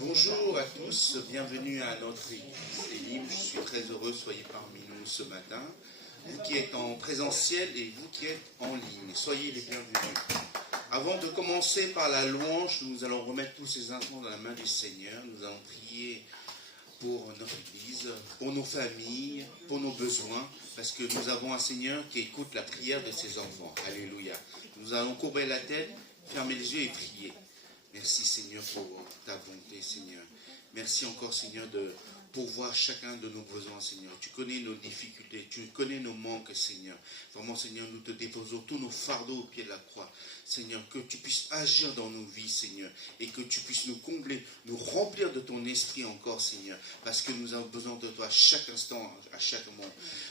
Bonjour à tous, bienvenue à notre église Elim. Je suis très heureux, soyez parmi nous ce matin. Vous qui êtes en présentiel et vous qui êtes en ligne, soyez les bienvenus. Avant de commencer par la louange, nous allons remettre tous ces instants dans la main du Seigneur. Nous allons prier pour notre église, pour nos familles, pour nos besoins, parce que nous avons un Seigneur qui écoute la prière de ses enfants. Alléluia. Nous allons courber la tête, fermer les yeux et prier. Merci Seigneur pour ta bonté Seigneur. Merci encore Seigneur de pourvoir chacun de nos besoins Seigneur. Tu connais nos difficultés, tu connais nos manques Seigneur. Vraiment Seigneur, nous te déposons tous nos fardeaux au pied de la croix. Seigneur, que tu puisses agir dans nos vies Seigneur. Et que tu puisses nous combler, nous remplir de ton esprit encore Seigneur. Parce que nous avons besoin de toi à chaque instant, à chaque moment.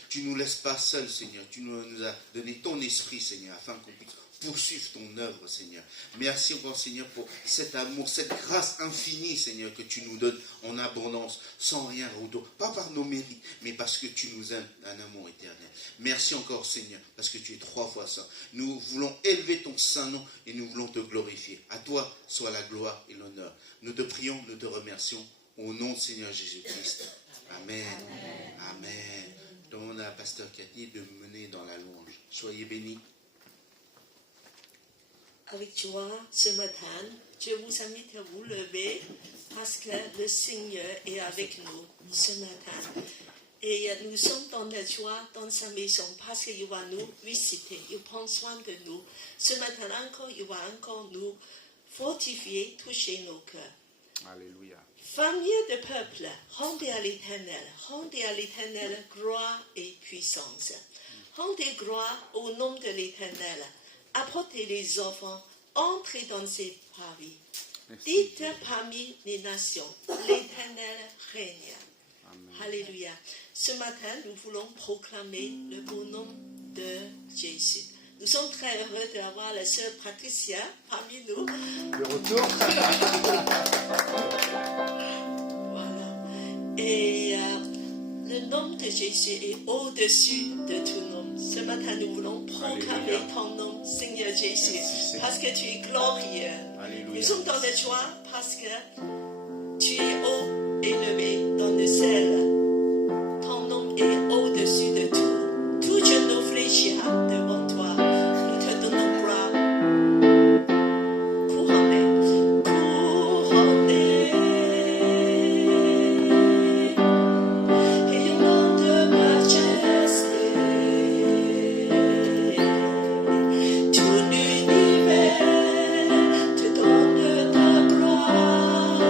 Tu ne nous laisses pas seuls Seigneur. Tu nous as donné ton esprit Seigneur afin qu'on puisse poursuivre ton œuvre, Seigneur. Merci encore, Seigneur, pour cet amour, cette grâce infinie, Seigneur, que tu nous donnes en abondance, sans rien retour. Pas par nos mérites, mais parce que tu nous aimes d'un amour éternel. Merci encore, Seigneur, parce que tu es 3 fois saint. Nous voulons élever ton saint nom et nous voulons te glorifier. À toi soit la gloire et l'honneur. Nous te prions, nous te remercions. Au nom de Seigneur Jésus-Christ. Amen. Amen. Amen. Je demande à Pasteur Cathy de me mener dans la louange. Soyez bénis. Avec joie, ce matin, je vous invite à vous lever parce que le Seigneur est avec nous ce matin. Et nous sommes dans la joie dans sa maison parce qu'il va nous visiter, il prend soin de nous. Ce matin encore, il va encore nous fortifier, toucher nos cœurs. Alléluia. Famille de peuple, rendez à l'Éternel gloire et puissance. Rendez gloire au nom de l'Éternel. Apportez les offrandes, entrez dans ses paris. Dites parmi les nations, l'Éternel règne. Amen. Alléluia. Ce matin, nous voulons proclamer le beau nom de Jésus. Nous sommes très heureux d'avoir la sœur Patricia parmi nous. Le retour. Voilà. Et le nom de Jésus est au-dessus de tout nom. Ce matin, nous voulons proclamer Alléluia. Ton nom, Seigneur Jésus, merci, parce que tu es glorieux. Alléluia. Nous sommes dans la joie parce que tu es haut élevé dans le ciel. Ton nom est au-dessus de tout. Tout genou fléchira devant toi. Nous te donnons gloire. Couronné, couronné. Et nom de majesté. Tout l'univers te donne ta gloire.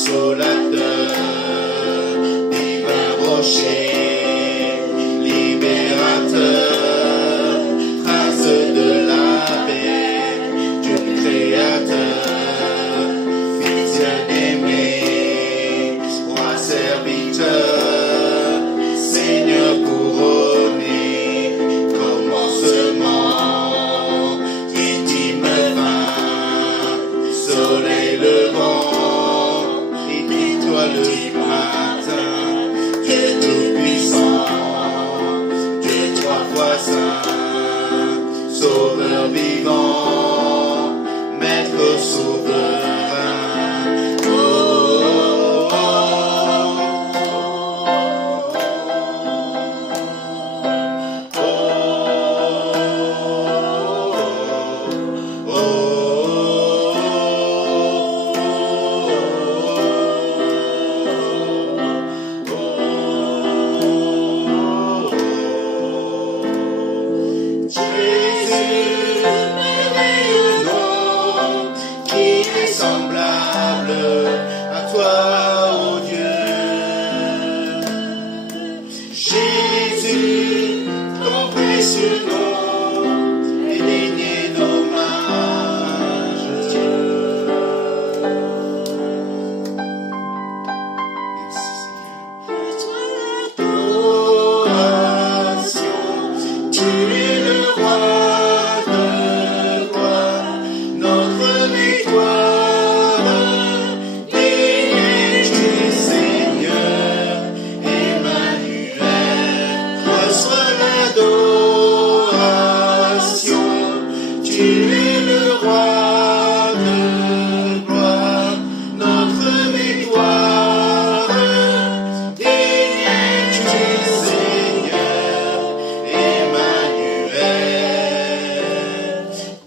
consolateur, divin rocher, libérateur, prince de la paix, Dieu créateur, fils bien-aimé, roi serviteur, Seigneur couronné, commencement, ultime fin, soleil levant, étoile du matin, Dieu tout-puissant, Dieu trois fois saint, sauveur vivant, maître souverain. Oh, oh, Jésus, merveilleux nom, qui est semblable à toi, ô Dieu. Jésus, ton précieux nom est digne d'hommage. Merci Seigneur. Adoration, tu es le roi de gloire, notre victoire. Digne es-tu, Seigneur, Emmanuel. Reçois l'adoration, tu es le roi de gloire, notre victoire. Digne es-tu, Seigneur, Emmanuel.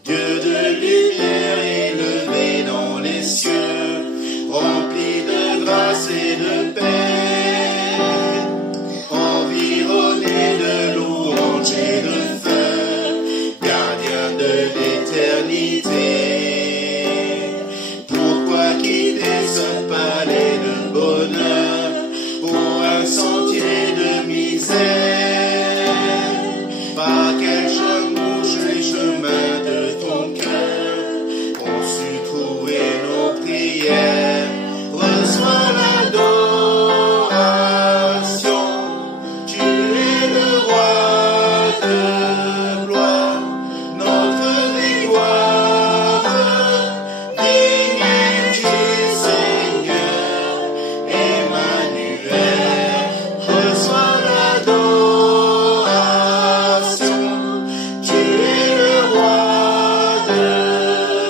Dieu de lumière élevé dans les cieux, rempli de grâce et de paix, environné de louanges et de feu, gardien de l'éternité. Pourquoi quitter ce palais de bonheur pour un sentier de misère? Par quel chemin bouge les chemins de ton cœur, ont su trouver nos prières. Reçois l'adoration, tu es le roi de gloire, notre victoire. Digne es-tu, Seigneur, Emmanuel. Reçois l'adoration, tu es le roi de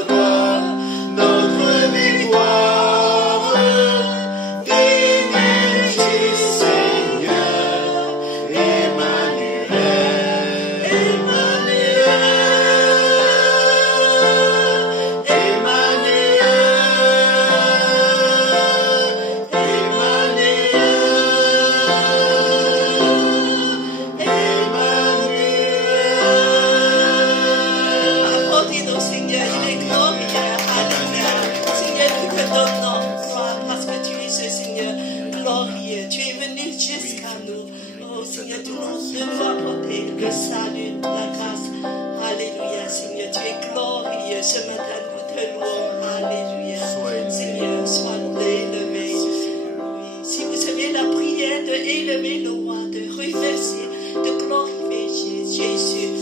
gloire, notre victoire. Digne es-tu, Seigneur, Emmanuel. Apportez au Seigneur, il est glorieux. Alléluia. Seigneur, nous te donnons gloire parce que tu es ce Seigneur glorieux. Tu es venu jusqu'à nous. Oh Seigneur, tu nous apporter le salut, la grâce. Alléluia, Seigneur, tu es glorieux. Ce matin, nous te louons. Alléluia. Seigneur, sois élevé. Oui. Si vous savez la prière de élever le roi, de remercier, de glorifier Jésus,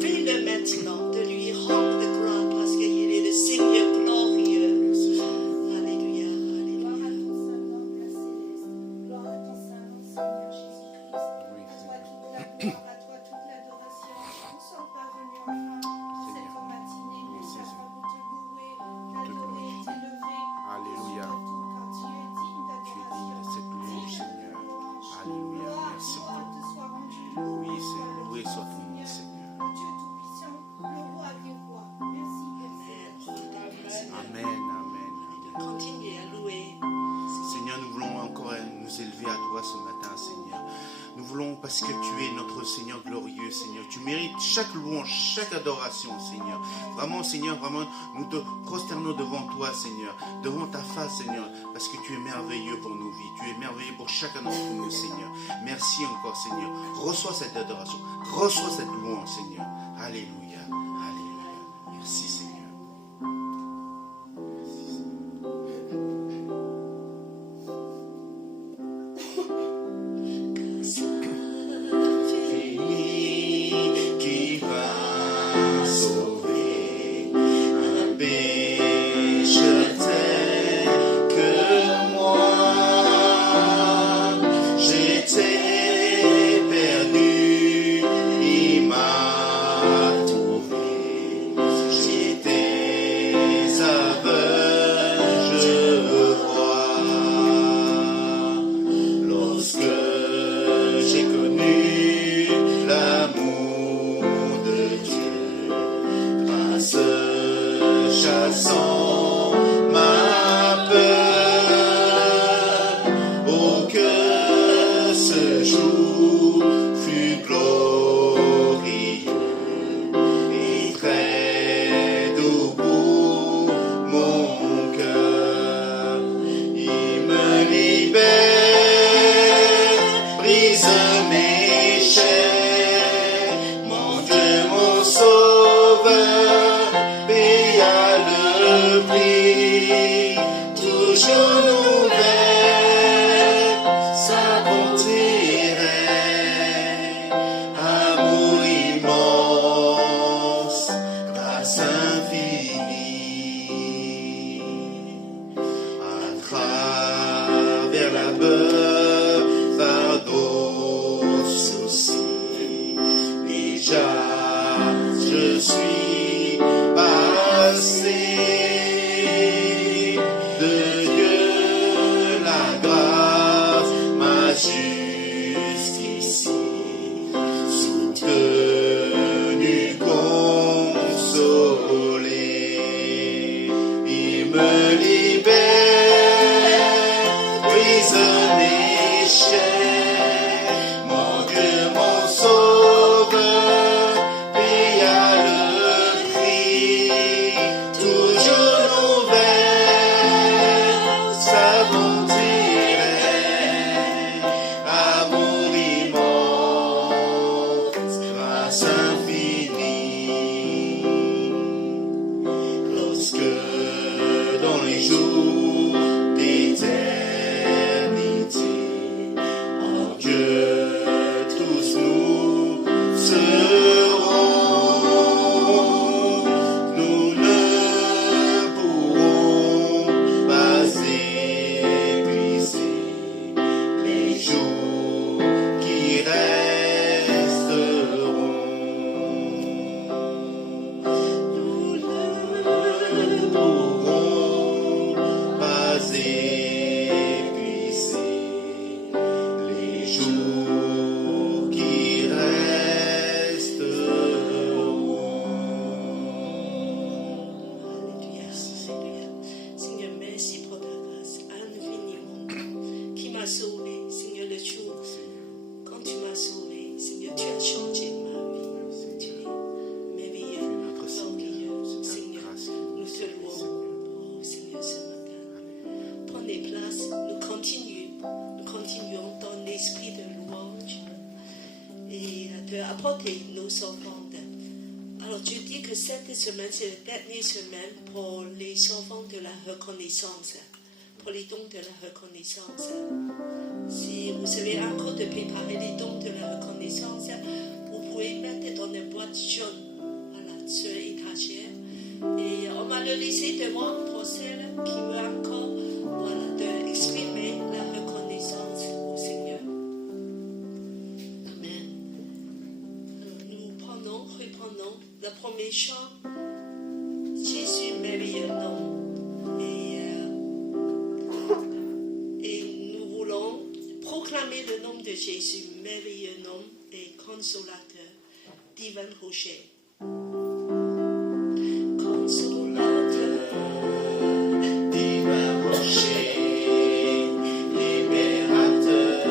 fais-le maintenant, de lui rendre gloire parce qu'il est le Seigneur glorieux. Alléluia, Gloire à alléluia. ton Saint-Nom, Père céleste. Gloire à ton Saint-Nom, Seigneur Jésus-Christ. À toi toute la gloire, à toi toute l'adoration. Nous sommes parvenus enfin cette matinée, nous afin de te louer, t'adorer, t'élever. Alléluia. Surtout quand tu es digne Tu es digne de d'adoration. cette louange, Seigneur. Alléluia. Gloire, Merci gloire encore. te soit rendue. Oui, Seigneur. Loué soit ton nom, Seigneur. Le Dieu tout-puissant, le roi des rois. Merci, Père céleste. Amen, amen, amen. Continuez à louer. Seigneur, nous voulons encore nous élever à toi ce matin, Seigneur. Nous voulons, parce que tu es notre Seigneur glorieux, Seigneur. Tu mérites chaque louange, chaque adoration, Seigneur. Vraiment, Seigneur, vraiment, nous te prosternons devant toi, Seigneur. Devant ta face, Seigneur, parce que tu es merveilleux pour nos vies. Tu es merveilleux pour chacun d'entre nous, Seigneur. Merci encore, Seigneur. Reçois cette adoration. Reçois cette louange, Seigneur. Alléluia. Alléluia. Merci, Seigneur. apporter nos offrandes. Alors je dis que cette semaine, c'est la dernière semaine pour les offrandes de la reconnaissance, pour les dons de la reconnaissance. Si vous savez encore de préparer les dons de la reconnaissance, vous pouvez mettre dans une boîte jaune, voilà, sur l'étagère. Et on va le laisser devant pour celles qui veulent encore, voilà, d'exprimer la reconnaissance au Seigneur. Amen. Alors, nous reprenons le premier chant, Jésus merveilleux nom. Et nous voulons proclamer le nom de Jésus, merveilleux nom et consolateur, divin rocher. Rocher, libérateur,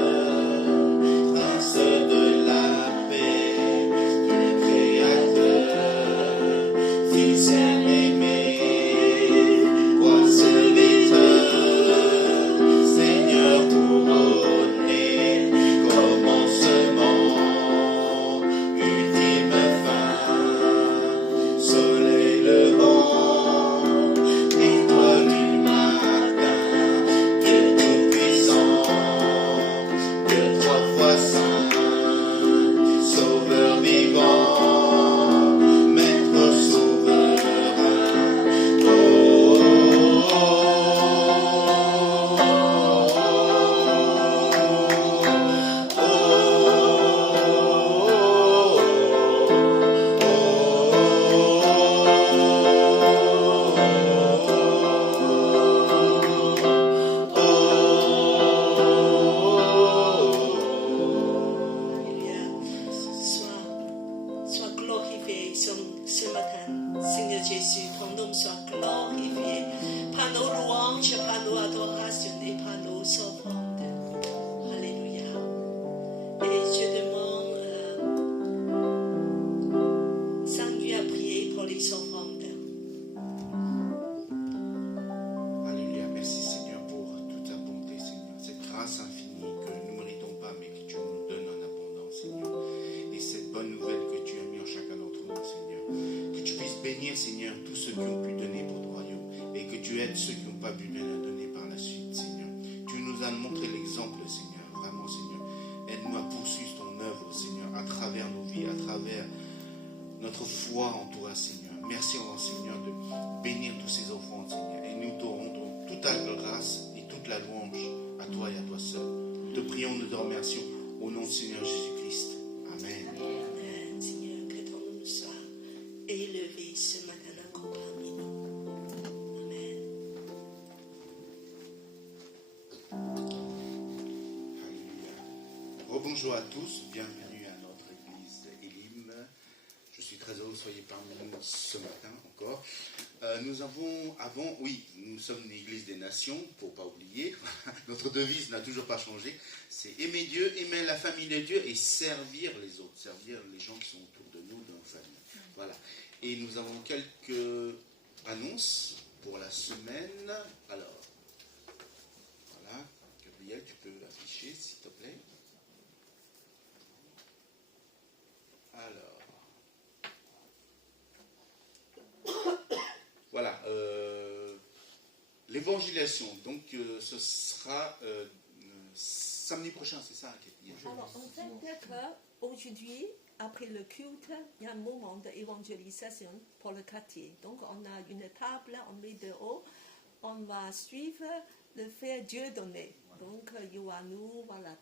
louanges, par nos adorations et par nos offrandes. Alléluia. Et je demande Saint-Dieu à prier pour les offrandes. Alléluia. Merci Seigneur pour toute ta bonté, Seigneur. Cette grâce infinie que nous ne méritons pas, mais que tu nous donnes en abondance, Seigneur. Et cette bonne nouvelle que tu as mis en chacun d'entre nous, Seigneur. Que tu puisses bénir, Seigneur, tous ceux qui ont pu donner pour ton royaume. Et que tu aides ceux qui n'ont pas pu bien donner par la suite, Seigneur. Tu nous as montré l'exemple, Seigneur. Vraiment, Seigneur. Aide-nous à poursuivre ton œuvre, Seigneur, à travers nos vies, à travers notre foi en toi, Seigneur. Merci, Seigneur, de bénir tous ces offrandes, Seigneur. Et nous te rendons toute ta grâce et toute la louange à toi et à toi seul. Nous te prions, nous te remercions au nom du Seigneur Jésus-Christ. Amen. Amen. Seigneur, que ton nom soit élevé ce matin encore parmi nous. Amen. Alléluia. Rebonjour à tous, bienvenue à notre église Elim. Je suis très heureux que vous soyez parmi nous ce matin encore. Nous sommes une église des nations, pour ne pas oublier. Notre devise n'a toujours pas changé. C'est aimer Dieu, aimer la famille de Dieu et servir les autres, servir les gens qui sont autour de nous, de nos familles. Voilà. Et nous avons quelques annonces pour la semaine. Alors, voilà. Gabriel, tu peux afficher, s'il te plaît. Alors. Voilà. L'évangélisation. Donc, ce sera samedi prochain, c'est ça, Cathy? Alors, en fait, aujourd'hui, après le culte, il y a un moment d'évangélisation pour le quartier. Donc, on a une table, on met dehors, on va suivre le fait Dieu donné. Donc, il y aura nous, voilà,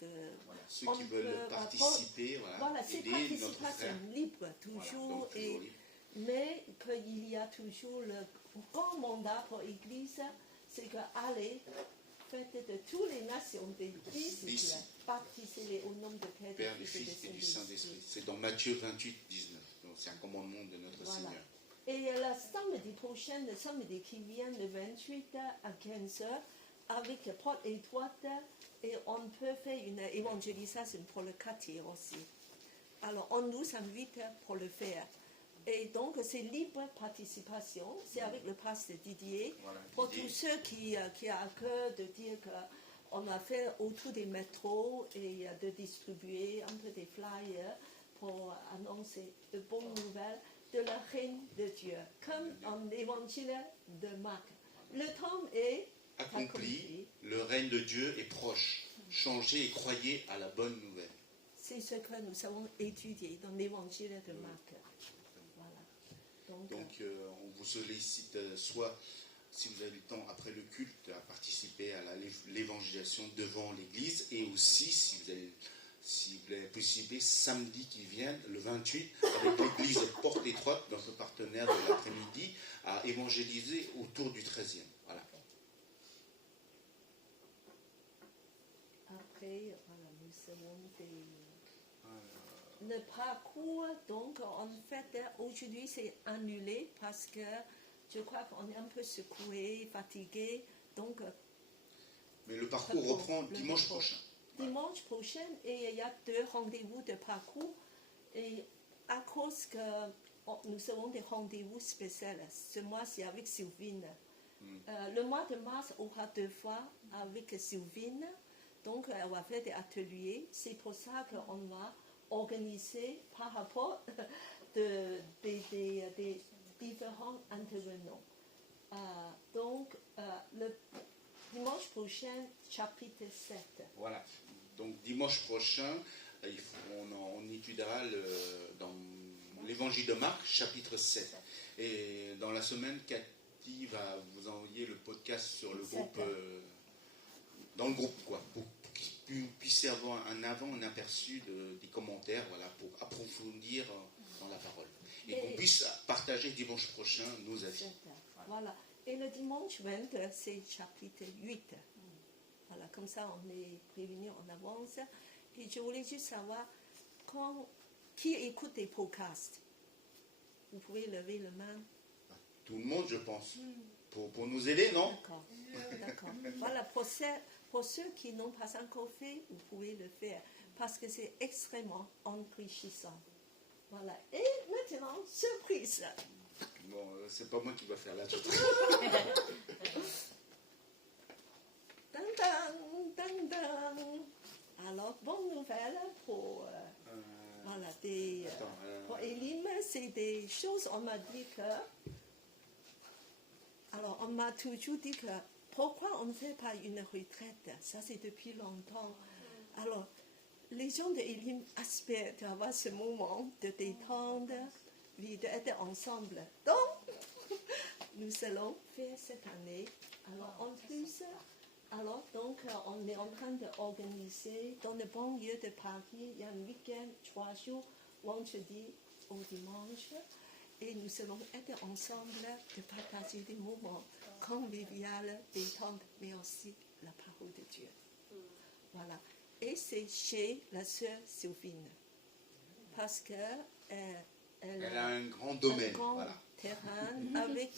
Voilà, ceux qui veulent participer, voilà, c'est aider notre participation frère. libre, toujours, Voilà, donc, toujours libre. mais qu'il y a toujours le grand mandat pour l'Église, c'est qu'aller, faites de toutes les nations des disciples, baptisez-les au nom de Père, Père, du du Fils Fils et et du du Saint-Esprit. Saint-Esprit. C'est dans Matthieu 28, 19. Donc, c'est un commandement de notre Voilà. Seigneur. Et le samedi prochain, le samedi qui vient, le 28 à 15h, avec porte étroite, et on peut faire une évangélisation pour le quartier aussi. Alors, on nous invite pour le faire. Et donc, c'est libre participation. C'est avec le pasteur Didier. Voilà, Pour Didier. tous ceux qui a à cœur de dire qu'on a fait autour des métros et de distribuer un peu des flyers pour annoncer de bonnes nouvelles de la règne de Dieu, comme en évangile de Marc. Le temps est Accompli, le règne de Dieu est proche. Changez et croyez à la bonne nouvelle. C'est ce que nous avons étudié dans l'évangile de Marc. Voilà. Donc, on vous sollicite soit, si vous avez le temps après le culte, à participer à l'évangélisation devant l'église, et aussi, si vous avez la possibilité, samedi qui vient, le 28, avec l'église Porte Étroite, notre partenaire de l'après-midi, à évangéliser autour du 13e. Voilà. Après, voilà, nous avons le parcours, donc en fait, aujourd'hui c'est annulé parce que je crois qu'on est un peu secoué, fatigué, donc... Mais le parcours reprend dimanche prochain. Dimanche prochain, et il y a 2 rendez-vous de parcours, et à cause que nous avons des rendez-vous spéciaux, ce mois-ci avec Sylvine. Le mois de mars aura 2 fois avec Sylvine, donc on va faire des ateliers, c'est pour ça qu'on va organiser par rapport des différents intervenants. Donc, le dimanche prochain, chapitre 7. Voilà. Donc, dimanche prochain, on étudiera dans l'évangile de Marc, chapitre 7. Et dans la semaine, Cathy va vous envoyer le podcast sur le groupe, dans le groupe, quoi, pour qu'ils puissent avoir un aperçu des commentaires, voilà, pour approfondir dans la parole. Et qu'on puisse partager dimanche prochain nos avis. Voilà. Et le dimanche 20, c'est chapitre 8. Voilà, comme ça, on est prévenu en avance. Et je voulais juste savoir qui écoute des podcasts. Vous pouvez lever la main. Tout le monde, je pense. pour nous aider, non? D'accord. D'accord. Voilà, pour ceux qui n'ont pas encore fait, vous pouvez le faire parce que c'est extrêmement enrichissant. Voilà. Et maintenant, surprise. Bon, c'est pas moi qui va faire la chose. Dun, dun, dun, dun. Alors, bonne nouvelle pour, voilà, pour Elim, c'est des choses, on m'a dit que... Alors, on m'a toujours dit que pourquoi on ne fait pas une retraite? Ça, c'est depuis longtemps. Alors, les gens de Elim espèrent avoir ce moment de détendre, d'être ensemble. Donc, nous allons faire cette année. Alors, en plus, donc, on est en train d'organiser dans le banlieue de Paris, il y a un week-end, 3 jours, vendredi au dimanche. Et nous allons être ensemble de partager des moments conviviaux, détente, mais aussi la parole de Dieu. Voilà. Et c'est chez la sœur Sylvine. Parce qu'elle Elle a un grand domaine. un grand Voilà. terrain avec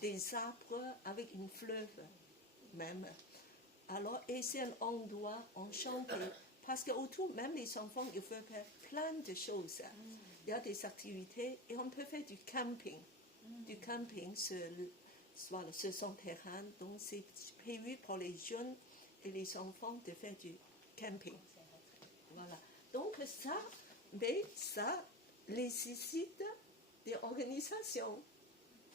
des arbres, avec une fleuve même. Alors, et c'est un endroit enchanté. Parce qu'autour, même les enfants, ils peuvent faire plein de choses. Il y a des activités et on peut faire du camping. Du camping sur son terrain. Donc, c'est prévu pour les jeunes et les enfants de faire du camping. Voilà. Donc, ça nécessite des organisations.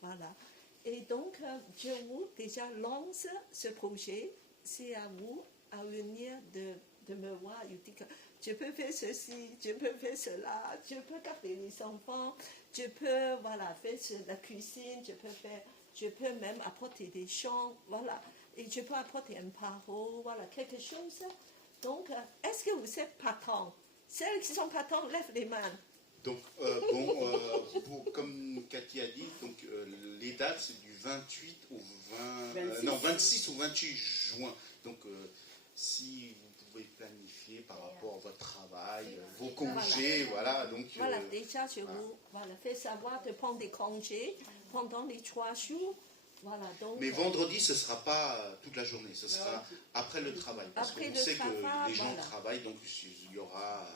Voilà. Et donc, je vous déjà lance ce projet. C'est à vous à venir de me voir. Je dis que je peux faire ceci, je peux faire cela, je peux garder les enfants, je peux faire la cuisine, je peux même apporter des chants, voilà. Et je peux apporter un paro, voilà, quelque chose. Donc, est-ce que vous êtes partants? Celles qui sont partants, lèvent les mains. Donc, comme Cathy a dit, donc, les dates, c'est du 28 au 26 au 28 juin. Donc, si vous pouvez planifier par rapport à votre travail, vos congés, voilà. Donc, voilà, déjà, je vous fais savoir de prendre des congés pendant les 3 jours. Voilà, donc, mais vendredi, ce ne sera pas toute la journée, ce sera après le travail. Parce qu'on sait que les gens travaillent, donc il y aura,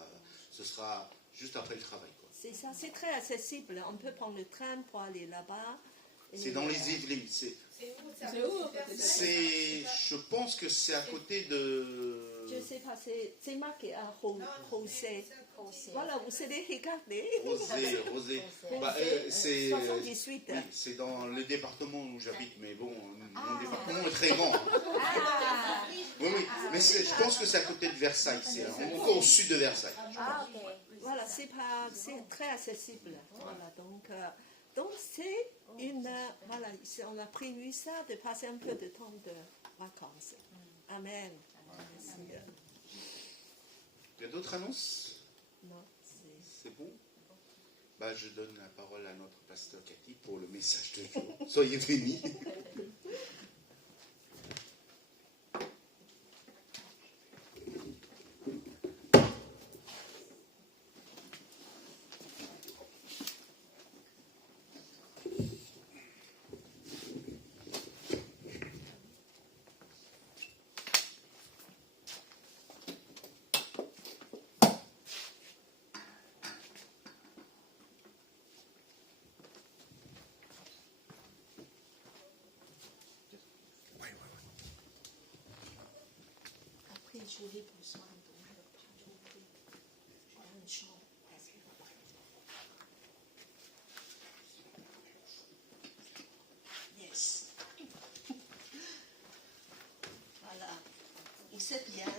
ce sera juste après le travail. Quoi. C'est ça, c'est très accessible. On peut prendre le train pour aller là-bas. C'est dans les Yvelines. Je pense que c'est à côté de... Je ne sais pas, c'est marqué à Rosé. Voilà, vous allez regarder. Rosé. C'est 78. Oui, c'est dans le département où j'habite, mais bon, mon département est très grand. Oui, mais je pense que c'est à côté de Versailles, c'est encore au sud de Versailles. Voilà, c'est très accessible. Voilà, donc c'est on a prévu ça de passer un peu de temps de vacances. Amen. Il y a d'autres annonces? Non, c'est bon. Je donne la parole à notre pasteur Cathy pour le message de jour. Soyez bénis. J'aurais besoin d'une chambre. Yes. Voilà. Vous êtes bien,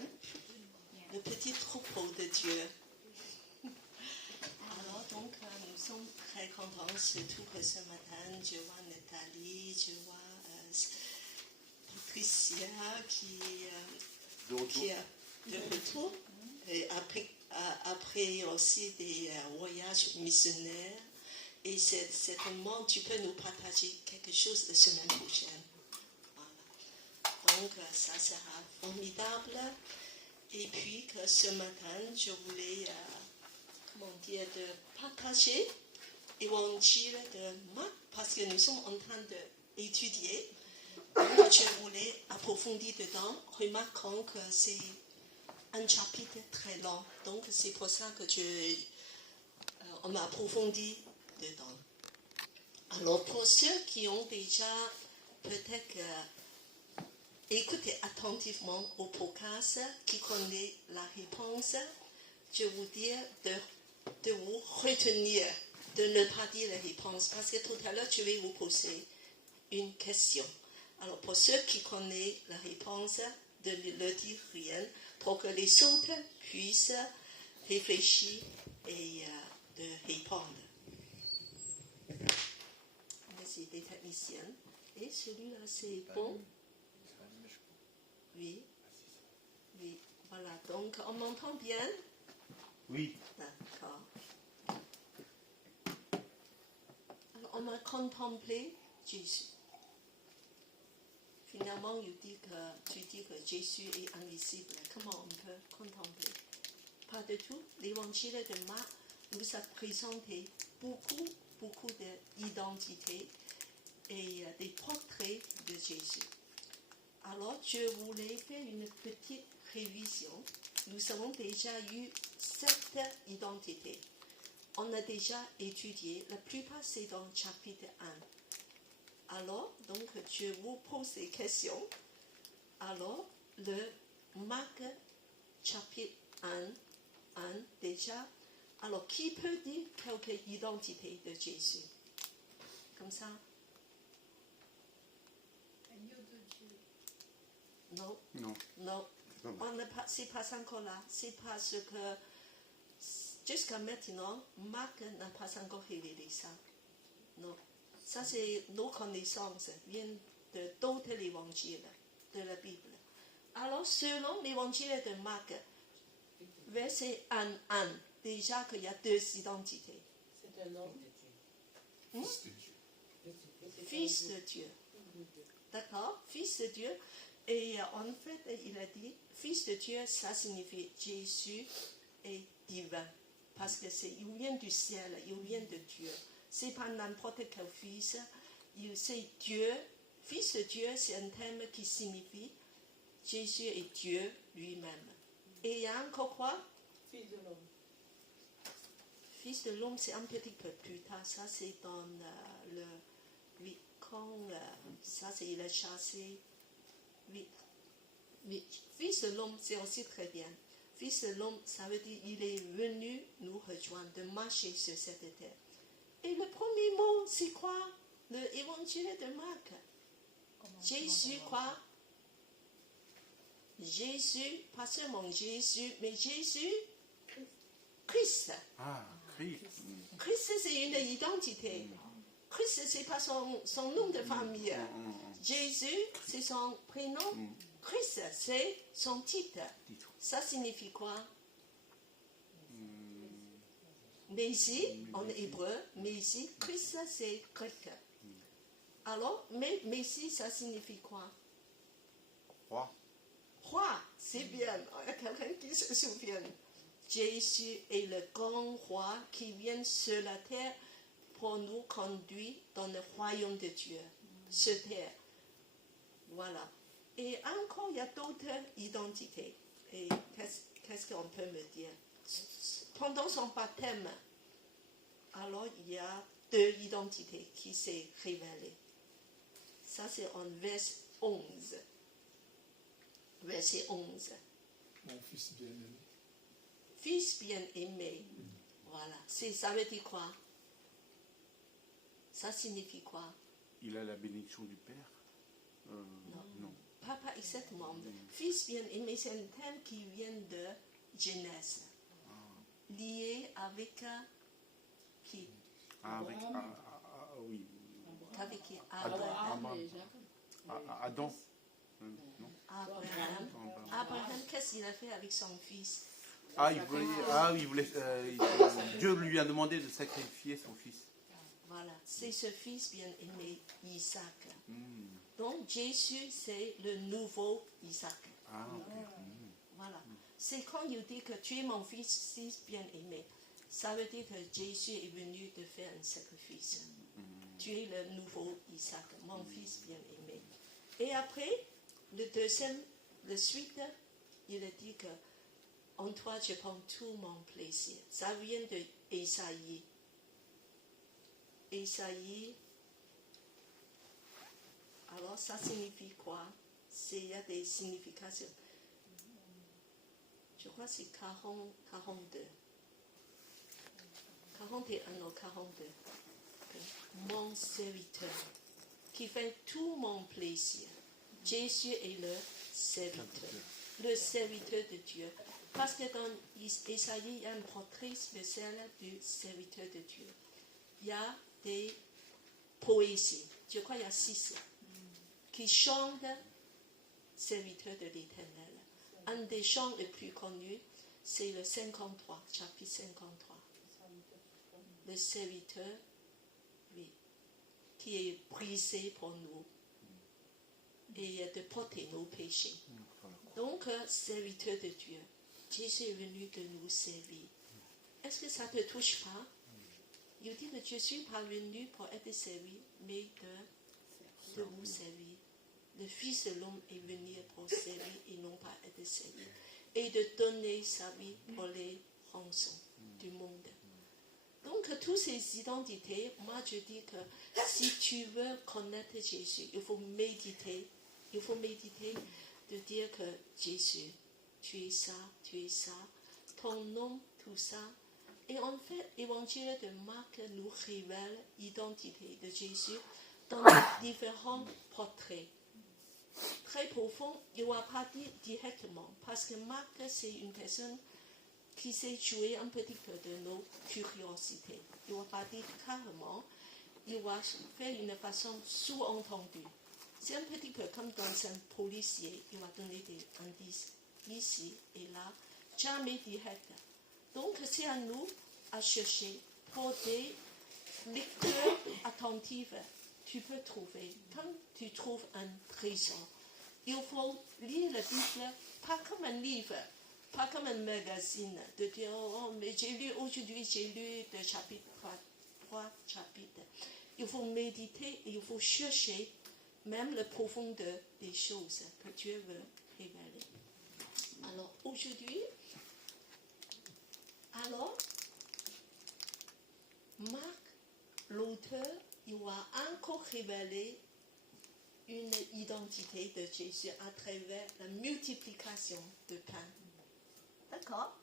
le petit troupeau de Dieu. Alors donc, nous sommes très contents, surtout que ce matin, je vois Nathalie, je vois Patricia qui est de retour, et après aussi des voyages missionnaires. Et c'est un moment où tu peux nous partager quelque chose la semaine prochaine. Voilà. Donc, ça sera formidable. Et puis, que ce matin, je voulais, de partager l'évangile de Marc, parce que nous sommes en train de étudié. Donc, je voulais approfondir dedans, remarquant que c'est un chapitre très long. Donc, c'est pour ça que on m'a approfondi dedans. Alors, pour ceux qui ont déjà peut-être écouté attentivement au podcast, qui connaît la réponse, je vous dis de vous retenir, de ne pas dire la réponse, parce que tout à l'heure, je vais vous poser une question. Alors, pour ceux qui connaissent la réponse, de ne le dire rien, pour que les autres puissent réfléchir et de répondre. C'est des techniciens. Et celui-là, c'est bon? Oui. Oui. Voilà. Donc, on m'entend bien? Oui. D'accord. Alors, on a contemplé Jésus. Finalement, tu dis que Jésus est invisible. Comment on peut contempler? Pas du tout. L'évangile de Marc nous a présenté beaucoup d'identités et des portraits de Jésus. Alors, je voulais faire une petite révision. Nous avons déjà eu 7 identités. On a déjà étudié, la plupart c'est dans le chapitre 1. Alors, donc, je vous pose des questions. Alors, le Marc chapitre 1, déjà. Alors, qui peut dire quelques identités de Jésus? Comme ça? Agneau de Dieu. Non. Non. Non. C'est pas encore là. C'est parce que jusqu'à maintenant, Marc n'a pas encore révélé ça. Non. Ça, c'est nos connaissances, viennent de d'autres évangiles de la Bible. Alors, selon l'évangile de Marc, verset 1, déjà qu'il y a 2 identités. C'est un homme de Dieu. Fils de Dieu. D'accord? Fils de Dieu. Et en fait, il a dit, Fils de Dieu, ça signifie Jésus est divin. Parce que il vient du ciel, il vient de Dieu. C'est pas n'importe quel fils. C'est Dieu. Fils de Dieu, c'est un terme qui signifie Jésus est Dieu lui-même. Et il y a encore quoi? Fils de l'homme. Fils de l'homme, c'est un petit peu plus tard. Ça, c'est dans quand ça, c'est il a chassé. Oui. Fils de l'homme, c'est aussi très bien. Fils de l'homme, ça veut dire il est venu nous rejoindre, de marcher sur cette terre. Et le premier mot, c'est quoi? L'évangile de Marc. Jésus, quoi? Jésus, pas seulement Jésus, mais Jésus, Christ. Ah, Christ. Christ, c'est une identité. Christ, c'est pas son nom de famille. Jésus, c'est son prénom. Christ, c'est son titre. Ça signifie quoi? Messie, en hébreu, Messie, Christ, c'est grec. Alors, Messie, ça signifie quoi? Roi. Roi, c'est bien. Il y a quelqu'un qui se souvient. Jésus est le grand roi qui vient sur la terre pour nous conduire dans le royaume de Dieu, sur terre. Voilà. Et encore, il y a d'autres identités. Et qu'est-ce qu'on peut me dire? Pendant son baptême, alors il y a 2 identités qui s'est révélées. Ça, c'est en verset 11. Verset 11. Mon fils bien-aimé. Fils bien-aimé. Voilà. Ça veut dire quoi? Ça signifie quoi? Il a la bénédiction du Père? Non. Pas exactement. Fils bien-aimé, c'est un terme qui vient de Genèse. Lié avec qui? Oui. Avec qui? Adam. Non. Abraham, qu'est-ce qu'il a fait avec son fils? Dieu lui a demandé de sacrifier son fils. Voilà, c'est ce fils bien-aimé, Isaac. Donc Jésus, c'est le nouveau Isaac. Voilà. C'est quand il dit que tu es mon fils bien-aimé. Ça veut dire que Jésus est venu de faire un sacrifice. Tu es le nouveau Isaac, mon fils bien-aimé. Et après, le suite, il a dit que en toi, je prends tout mon plaisir. Ça vient de Ésaïe. Ésaïe, alors ça signifie quoi? Il y a des significations. Je crois que c'est 42. 41 ou 42. Mon serviteur, qui fait tout mon plaisir. Jésus est le serviteur de Dieu. Parce que dans Isaïe, il y a un portrait spécial du serviteur de Dieu. Il y a des poésies, je crois qu'il y a 6, qui chantent serviteur de l'Éternel. Un des chants les plus connus, c'est le 53, chapitre 53. Le serviteur, oui, qui est brisé pour nous et de porter nos péchés. Donc, serviteur de Dieu, Jésus est venu de nous servir. Est-ce que ça ne te touche pas? Il dit que je suis pas venu pour être servi, mais de vous servir. Le Fils de l'homme est venu pour servir et non pas être servi. Et de donner sa vie pour les rançons du monde. Donc, toutes ces identités, moi je dis que si tu veux connaître Jésus, il faut méditer. Il faut méditer de dire que Jésus, tu es ça, ton nom, tout ça. Et en fait, l'évangile de Marc nous révèle l'identité de Jésus dans les différents portraits. Très profond, il ne va pas dire directement, parce que Marc, c'est une personne qui sait jouer un petit peu de nos curiosités. Il ne va pas dire carrément, il va faire une façon sous-entendue. C'est un petit peu comme dans un policier, il va donner des indices ici et là, jamais direct. Donc c'est à nous à chercher pour des lecteurs attentifs. Tu peux trouver, comme tu trouves un trésor, il faut lire la Bible pas comme un livre, pas comme un magazine, de dire oh, mais aujourd'hui j'ai lu de chapitre 3 chapitres. Il faut méditer et il faut chercher même la profondeur des choses que Dieu veut révéler. Alors aujourd'hui, Marc, l'auteur, il va encore révéler une identité de Jésus à travers la multiplication de pain. D'accord?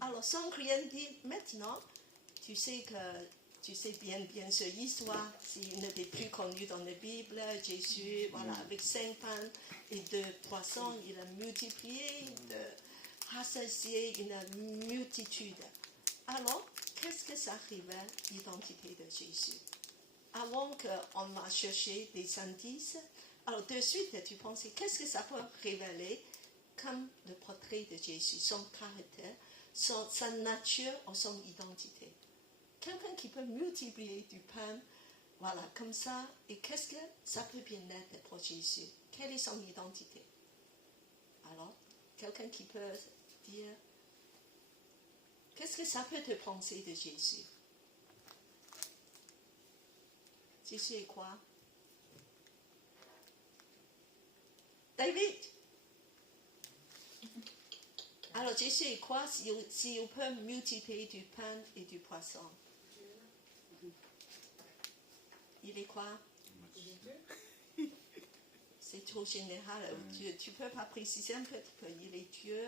Alors, sans rien dire maintenant, tu sais bien cette histoire, c'est une des plus connues dans la Bible. Jésus, voilà, avec 5 pains et 2 poissons, il a multiplié, rassasié une multitude. Alors, qu'est-ce que ça révèle l'identité de Jésus? Avant qu'on va chercher des indices, alors de suite tu penses, qu'est-ce que ça peut révéler comme le portrait de Jésus, son caractère, sa nature ou son identité? Quelqu'un qui peut multiplier du pain, voilà, comme ça, et qu'est-ce que ça peut bien être pour Jésus? Quelle est son identité? Alors, quelqu'un qui peut dire, qu'est-ce que ça peut te penser de Jésus? Jésus est quoi? David! Alors, Jésus est quoi si on peut multiplier du pain et du poisson? Il est quoi? C'est trop général. Tu ne peux pas préciser un peu qu'il est Dieu.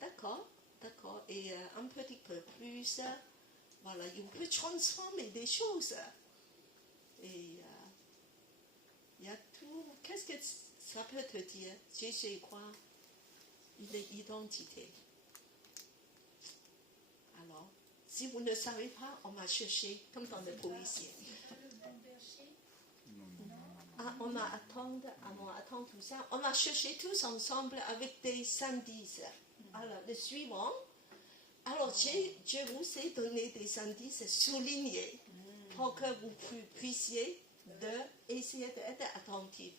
D'accord. Et un petit peu plus, voilà, il peut transformer des choses. Et il y a tout. Qu'est-ce que ça peut te dire? Jésus est quoi? Il est identité. Alors, si vous ne savez pas, on va chercher, comme dans le policier. On va attendre tout ça. On va chercher tous ensemble avec des indices. Alors, le suivant. Alors, je vous ai donné des indices soulignés pour que vous puissiez essayer d'être attentif.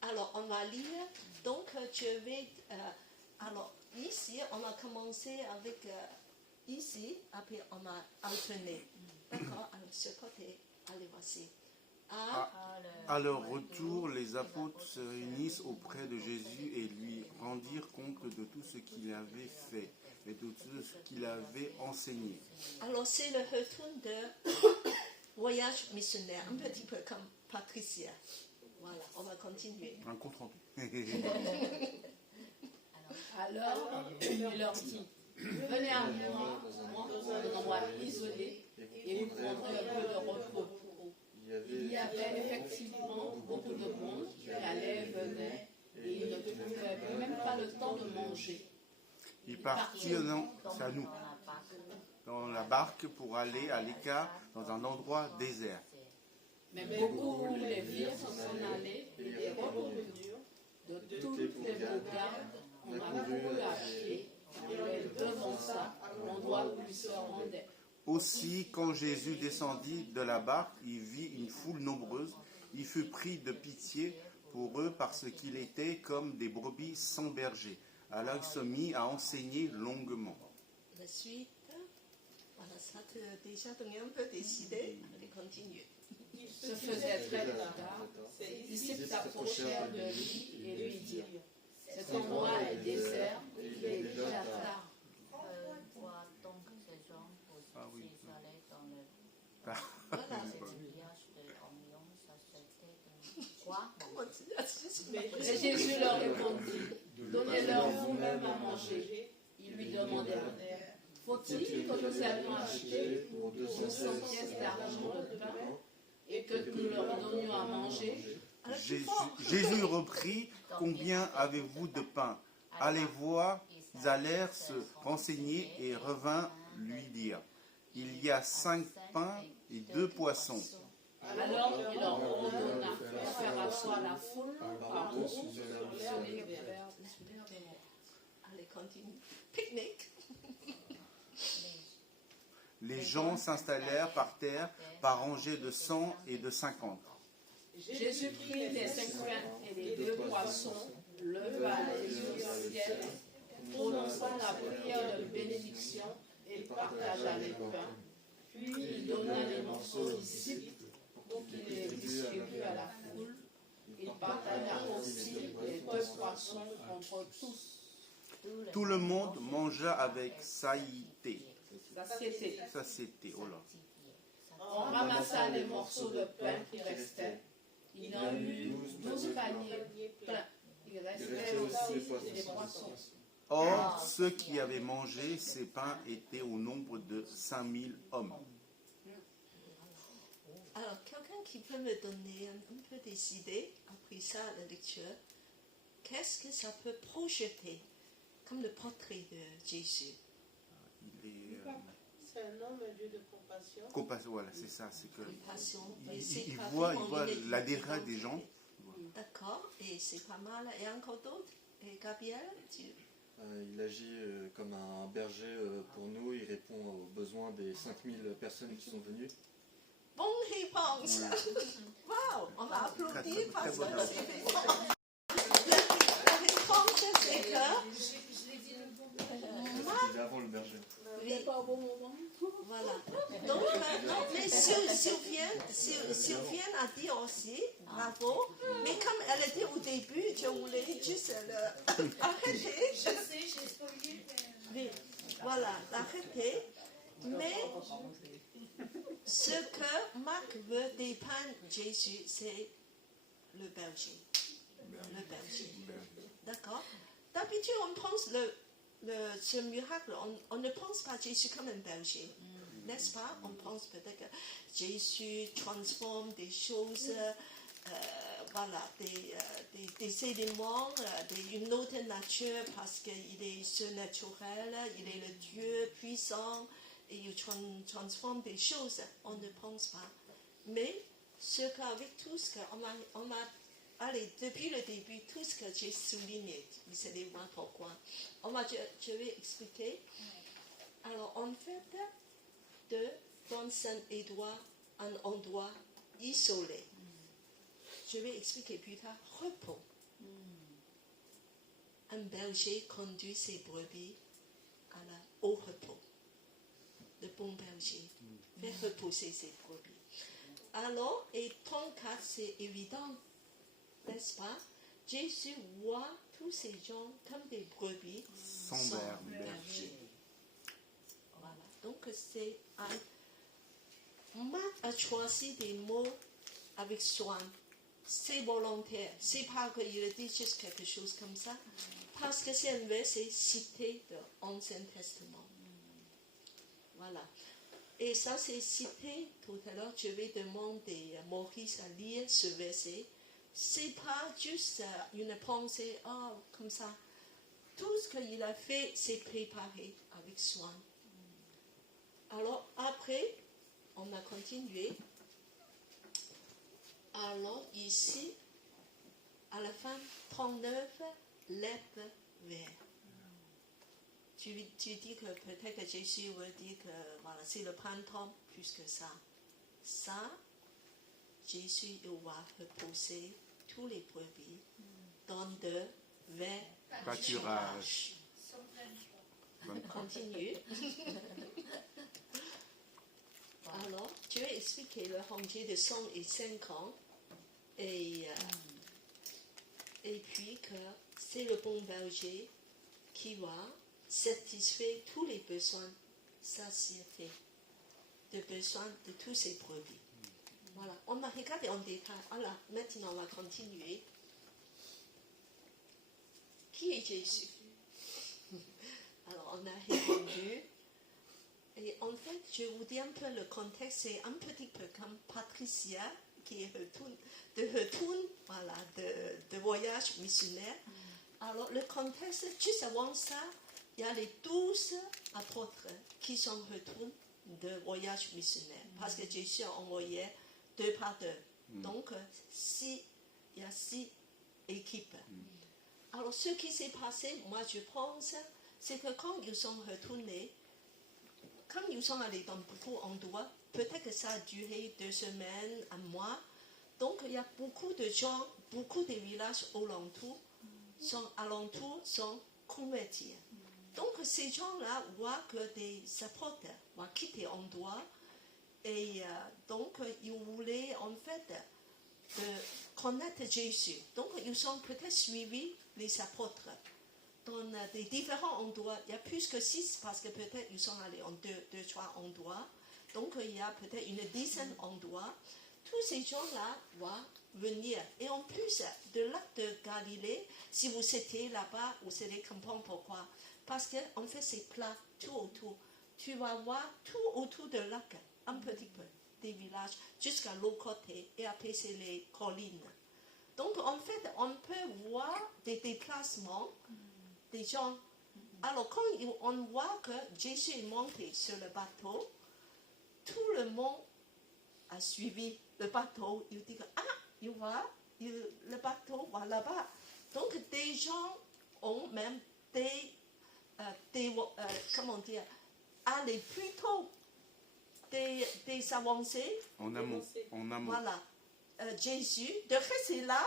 Alors, on va lire. Donc, je vais... alors, ici, on va commencer avec... ici, après, on va alterner. D'accord, alors ce côté, allez, voici. À leur retour, les apôtres se réunissent auprès de Jésus et lui rendirent compte de tout ce qu'il avait fait et de tout ce qu'il avait enseigné. Alors c'est le retour de voyage missionnaire, un petit peu comme Patricia. Voilà, on va continuer. Un compte rendu. Alors, il leur dit, venez à moi, dans un endroit isolé, et vous prendrez un peu de repos. Il y avait effectivement beaucoup de monde qui allait et venait, et ils ne trouvaient même pas le temps de manger. Ils partirent dans la barque pour aller à l'écart dans un endroit désert. Mais beaucoup les virent s'en aller et revenus de toutes les bourgades. On a couru à pied et les devança à l'endroit où ils se rendaient. Aussi, quand Jésus descendit de la barque, il vit une foule nombreuse. Il fut pris de pitié pour eux parce qu'ils étaient comme des brebis sans berger. Alors il se mit à enseigner longuement. La suite, voilà, ça déjà donné un peu décidé. Allez, continue. Il se faisait très tard. Ses disciples s'approchèrent de lui et lui dirent, cet endroit est désert, il est déjà tard. Voit donc ces gens aussi s'installer dans le Voilà. village d'environ, ça c'était de quoi? Mais Jésus leur répondit, donnez-leur vous-même à manger. Ils lui demandèrent, faut-il que nous allions acheter pour 200 pièces d'argent de pain et que nous leur donnions à manger? Jésus reprit, combien avez-vous de pain? Allez voir. Ils allèrent se renseigner et revinrent lui dire, il y a 5 pains et 2 poissons. Alors il leur ordonna de faire asseoir la foule par groupe sur l'air des verres. Allez, continue. Pique-nique. Les gens s'installèrent par terre par rangées de 100 et de 50. Jésus prit les 5 pains et les 2 poissons, leva les yeux au ciel, prononça la prière de bénédiction et partagea les pains. Puis il donna les morceaux aux disciples pour qu'ils les distribuent à la foule. Il partagea aussi les 2 poissons entre tous. Tout le monde mangea avec satiété. Satiété. Oh là. On ramassa les morceaux de pain qui restaient. Il y en eut 12 paniers pleins. Il restait aussi des poissons. Or, ceux qui avaient mangé ces pains étaient au nombre de 5000 hommes. Alors, quelqu'un qui peut me donner un peu des idées, après ça, la lecture, qu'est-ce que ça peut projeter comme le portrait de Jésus? Il est C'est un homme, un Dieu de compassion. compassion, voilà, c'est ça. C'est que Compassion. il voit la détresse des gens. D'accord, et c'est pas mal. Et encore d'autres? Et Gabriel, Il agit comme un berger pour nous, il répond aux besoins des 5000 personnes qui sont venues. Bonne réponse. Waouh, on va applaudir parce que c'est la réponse, c'est que C'était avant le berger. oui. Voilà. Donc maintenant, mais Sylviane a dit aussi, bravo, mais comme elle était au début, je voulais juste arrêter. Je sais, j'ai spoilé. Oui, voilà, arrêter. Mais ce que Marc veut dépeindre Jésus, c'est le berger. Le berger. D'accord? D'habitude, on pense ce miracle, on ne pense pas Jésus comme un berger. N'est-ce pas? On pense peut-être que Jésus transforme des choses, voilà, des éléments, une autre nature parce qu'il est surnaturel, il est le Dieu puissant et il transforme des choses. On ne pense pas. Mais ce qu'avec tout ce qu'on a allez, depuis le début, tout ce que j'ai souligné, vous allez voir pourquoi. Je vais expliquer. Alors, en fait, dans Saint-Édouard, un endroit isolé. Je vais expliquer plus tard. Repos. Un berger conduit ses brebis au repos. Le bon berger. faire reposer ses brebis. Alors, et ton cas, c'est évident, n'est-ce pas? Jésus voit tous ces gens comme des brebis sans berger. Voilà. Donc, c'est Marc a choisi des mots avec soin. C'est volontaire. C'est pas qu'il a dit juste quelque chose comme ça. Parce que c'est un verset cité de l'Ancien Testament. Voilà. Et ça, c'est cité tout à l'heure. Je vais demander à Maurice à lire ce verset. C'est pas juste une pensée, comme ça. Tout ce qu'il a fait, c'est préparé avec soin. Alors, après, on a continué. Alors, ici, à la fin, 39, l'herbe verte. Tu dis que peut-être que Jésus veut dire que voilà, c'est le printemps plus que ça. Ça, Jésus va reposer tous les brebis dans de verts pâturages. On continue. Alors, tu as expliqué le rangé de 150 et puis que c'est le bon berger qui va satisfaire tous les besoins satiétés, de besoins de tous ces brebis. Voilà, on a regardé en détail. Voilà, maintenant on va continuer. Qui est Jésus? Alors on a répondu. Et en fait, je vous dis un peu le contexte, c'est un petit peu comme Patricia qui est retourne voilà, de voyage missionnaire. Alors le contexte, juste avant ça, il y a les 12 apôtres qui sont retournés de voyage missionnaire. Parce que Jésus a envoyé 2 par 2. Donc, il y a 6 équipes. Alors, ce qui s'est passé, moi je pense, c'est que quand ils sont retournés, comme ils sont allés dans beaucoup d'endroits, peut-être que ça a duré 2 semaines, un mois. Donc, il y a beaucoup de gens, beaucoup de villages alentours sont convertis. Donc, ces gens-là voient que des apôtres vont quitter l'endroit et donc ils voulaient en fait connaître Jésus. Donc, ils ont peut-être suivi les apôtres dans des différents endroits. Il y a plus que 6 parce que peut-être ils sont allés en 2-3 endroits. Donc, il y a peut-être une dizaine d'endroits. Tous ces gens-là vont venir. Et en plus, de lac de Galilée, si vous étiez là-bas, vous allez comprendre pourquoi. Parce qu'en fait, c'est plat tout autour. Tu vas voir tout autour de lac, un petit peu, des villages, jusqu'à l'autre côté. Et après, c'est les collines. Donc, en fait, on peut voir des déplacements des gens. Alors, quand on voit que Jésus est monté sur le bateau, tout le monde a suivi le bateau. Il dit que, le bateau va là-bas. Donc, des gens ont même comment dire, aller plutôt des avancées. En amont. Voilà. Jésus, de rester là.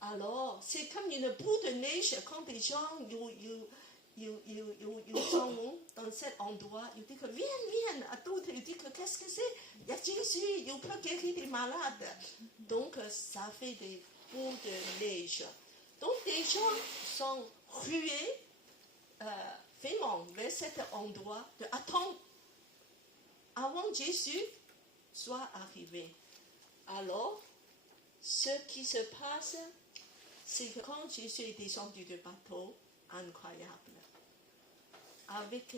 Alors, c'est comme une boule de neige quand des gens ils sont dans cet endroit. Ils disent que viens. À d'autres, ils disent que qu'est-ce que c'est? Il y a Jésus, il peut guérir des malades. Donc, ça fait des boules de neige. Donc, des gens sont rués vraiment vers cet endroit d'attendre avant Jésus soit arrivé. Alors, ce qui se passe, c'est que quand Jésus est descendu du bateau, incroyable, avec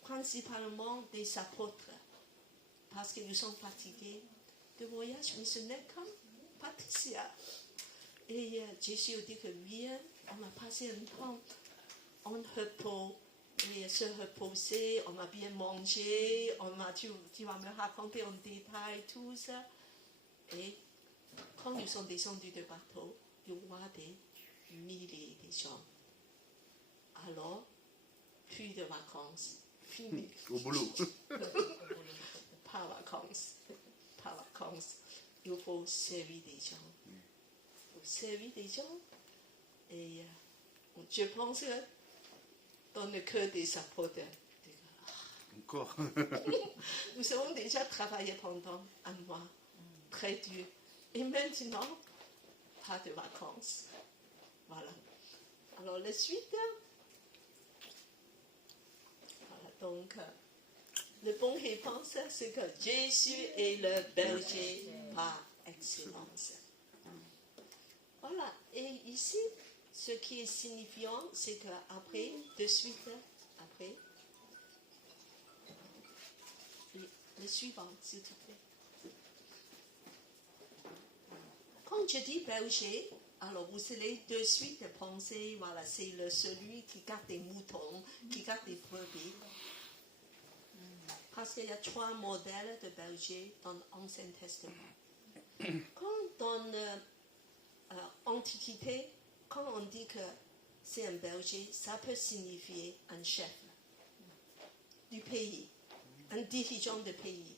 principalement des apôtres, parce qu'ils sont fatigués de voyage missionnaire comme Patricia. Et Jésus dit que viens, on a passé un temps en repos, et se reposer, on a bien mangé, tu vas me raconter en détail tout ça. Et quand ils sont descendus du bateau, ils voient des milliers de gens. Alors, plus de vacances, fini. Au boulot. Pas vacances. Il faut servir des gens. Il faut servir des gens. Et je pense que dans le cœur des apôtres, Encore. Nous avons déjà travaillé pendant un mois, très dur. Et maintenant, pas de vacances. Voilà. Alors, la suite. Voilà, donc, le bon réponse, c'est que Jésus est le berger par excellence. Voilà. Et ici, ce qui est signifiant, c'est qu'après, de suite, après, le suivant, s'il te plaît. Quand je dis berger, alors vous allez de suite penser, voilà, c'est celui qui garde des moutons, qui garde des brebis. Parce qu'il y a 3 modèles de bergers dans l'Ancien Testament. Quand dans l'Antiquité, quand on dit que c'est un berger, ça peut signifier un chef du pays, un dirigeant de pays.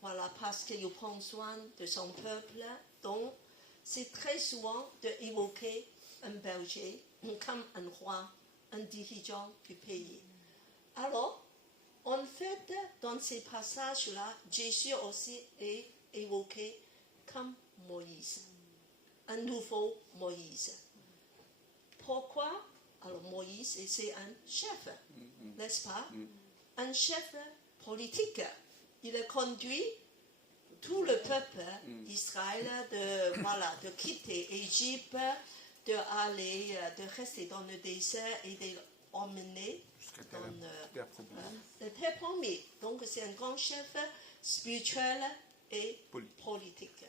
Voilà, parce qu'il prend soin de son peuple. Donc, c'est très souvent d'évoquer un berger comme un roi, un dirigeant du pays. Alors, en fait, dans ces passages-là, Jésus aussi est évoqué comme Moïse, un nouveau Moïse. Pourquoi? Alors, Moïse, c'est un chef, n'est-ce pas? Un chef politique. Il a conduit tout le peuple d'Israël de quitter l'Égypte, de rester dans le désert et de l'emmener dans le terre promise. Donc c'est un grand chef spirituel et politique.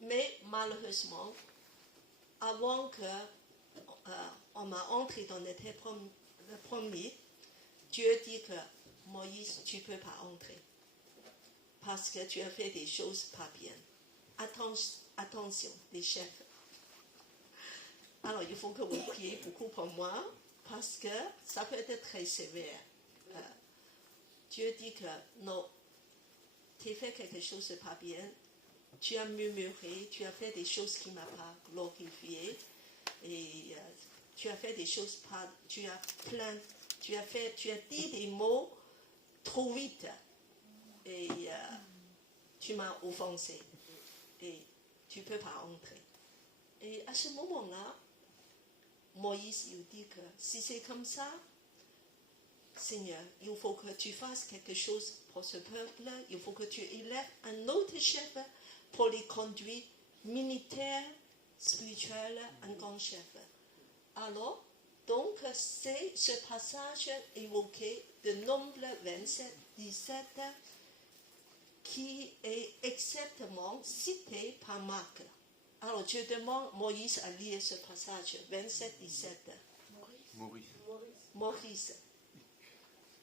Mais malheureusement, avant qu'on a entré dans le terre promise, Dieu dit que Moïse, tu ne peux pas entrer. Parce que tu as fait des choses pas bien. Attention, les chefs. Alors, il faut que vous priez beaucoup pour moi, parce que ça peut être très sévère. Dieu dit que non, tu as fait quelque chose de pas bien, tu as murmuré, tu as fait des choses qui ne m'ont pas glorifié, et tu as fait des choses pas, tu as plaint, tu as dit des mots trop vite. Et tu m'as offensé et tu ne peux pas entrer. Et à ce moment-là, Moïse il dit que si c'est comme ça, Seigneur, il faut que tu fasses quelque chose pour ce peuple, il faut que tu élèves un autre chef pour les conduire, militaire, spirituel, un grand chef. Alors, donc, c'est ce passage évoqué de Nombre 27, 17, qui est exactement cité par Marc. Alors, je demande Moïse à lire ce passage, 27, 17. Maurice.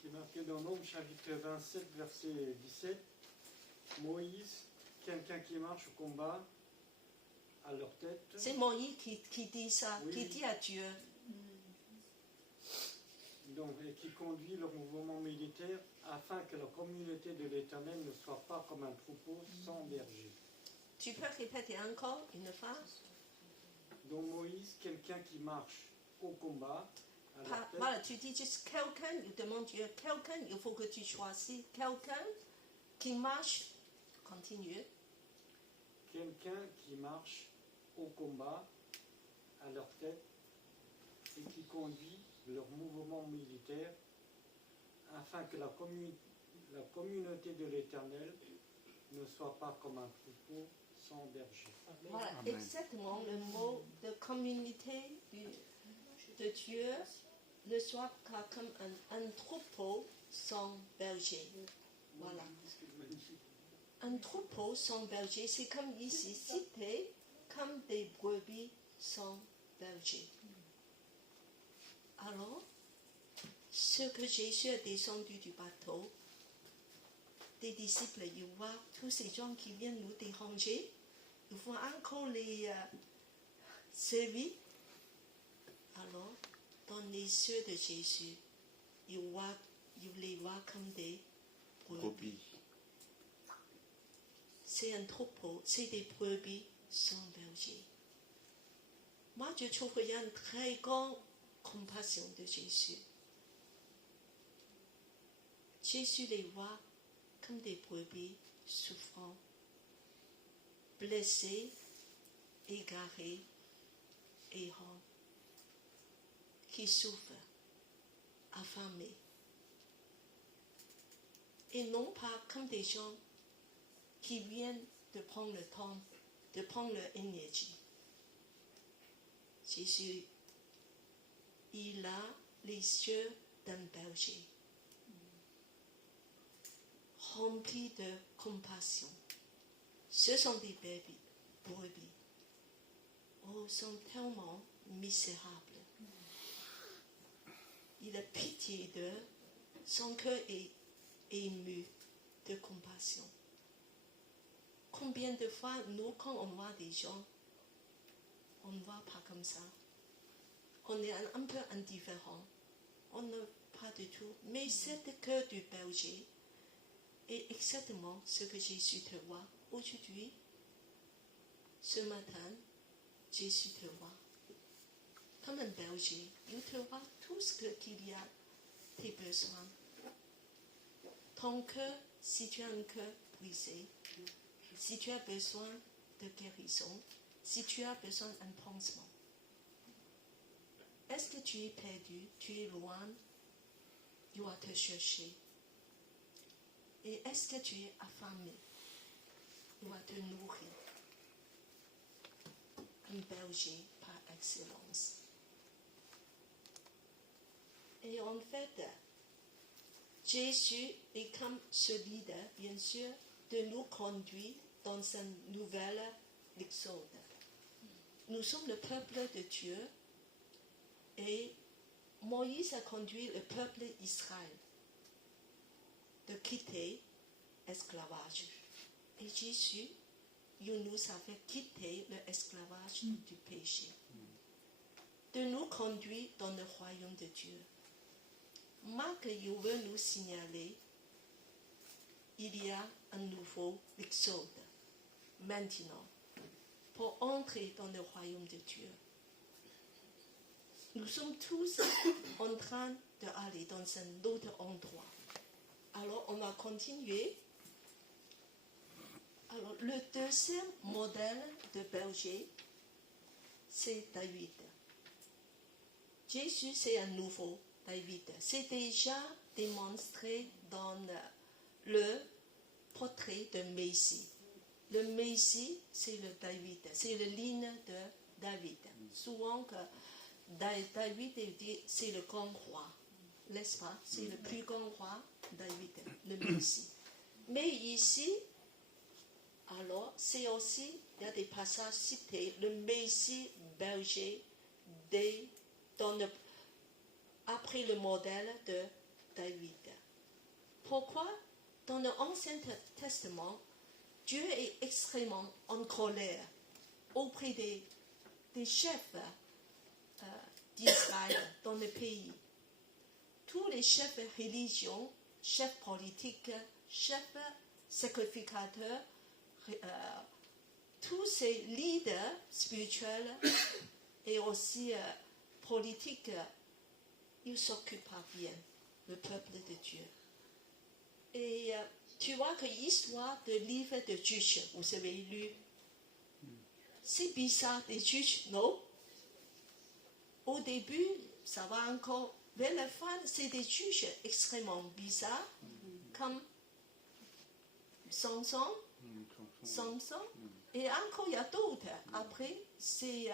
Qui est marqué dans Nombre, chapitre 27, verset 17. Moïse, quelqu'un qui marche au combat, à leur tête. C'est Moïse qui dit ça, oui. Qui dit à Dieu. Donc, et qui conduit leur mouvement militaire afin que la communauté de l'Éternel ne soit pas comme un troupeau sans berger. Tu peux répéter encore une fois? Donc Moïse, quelqu'un qui marche au combat. Voilà, tu dis juste quelqu'un, il demande Dieu quelqu'un, il faut que tu choisisses quelqu'un qui marche, continue. Quelqu'un qui marche au combat à leur tête et qui conduit leur mouvement militaire afin que la communauté de l'Éternel ne soit pas comme un troupeau sans berger. Voilà, amen. Exactement le mot de communauté de Dieu ne soit pas comme un troupeau sans berger. Voilà. Un troupeau sans berger, c'est comme ici cité comme des brebis sans berger. Alors, ce que Jésus est descendu du bateau, des disciples, ils voient tous ces gens qui viennent nous déranger, ils vont encore les servir. Alors, dans les yeux de Jésus, ils les voient comme des brebis. C'est un troupeau, c'est des brebis sans berger. Moi, je trouve qu'il y a une très grande compassion de Jésus. Jésus les voit comme des brebis souffrants, blessés, égarés, errants, qui souffrent, affamés. Et non pas comme des gens qui viennent de prendre le temps, de prendre leur énergie. Jésus, il a les yeux d'un berger, remplis de compassion. Ce sont des brebis. Oh, sont tellement misérables. Il a pitié d'eux, son cœur est ému de compassion. Combien de fois, nous, quand on voit des gens, on ne voit pas comme ça. On est un peu indifférent. On ne pas du tout. Mais cette cœur du berger est exactement ce que Jésus te voit. Aujourd'hui, ce matin, Jésus te voit. Comme un berger, il te voit tout ce qu'il y a, tes besoins. Ton cœur, si tu as un cœur brisé, si tu as besoin de guérison, si tu as besoin d'un pansement, est-ce que tu es perdu, tu es loin, il va te chercher. Et est-ce que tu es affamé, il va te nourrir. Un berger par excellence. Et en fait, Jésus est comme ce leader, bien sûr, de nous conduire dans un nouvel exode. Nous sommes le peuple de Dieu et Moïse a conduit le peuple d'Israël de quitter l'esclavage. Et Jésus, il nous a fait quitter l'esclavage du péché, de nous conduire dans le royaume de Dieu. Marc, il veut nous signaler, il y a un nouveau exode maintenant pour entrer dans le royaume de Dieu. Nous sommes tous en train d'aller dans un autre endroit. Alors, on va continuer. Alors, le deuxième modèle de berger, c'est David. Jésus, c'est un nouveau David. C'est déjà démonstré dans le portrait de Messie. Le Messie, c'est le David, c'est la ligne de David. Souvent, que David dit c'est le grand roi, n'est-ce pas? C'est le plus grand roi, David, le Messie. Mais ici, alors, c'est aussi, il y a des passages cités, le Messie berger après le modèle de David. Pourquoi? Dans l'Ancien Testament, Dieu est extrêmement en colère auprès des chefs d'Israël dans le pays. Tous les chefs religieux, chefs politiques, chefs sacrificateurs, tous ces leaders spirituels et aussi politiques, ils ne s'occupent pas bien le peuple de Dieu. Et tu vois que l'histoire du livre de Juge, vous avez lu, c'est bizarre des juges, non? Au début, ça va encore. Vers la fin, c'est des juges extrêmement bizarres, comme Samson. Et encore, il y a d'autres. Après, c'est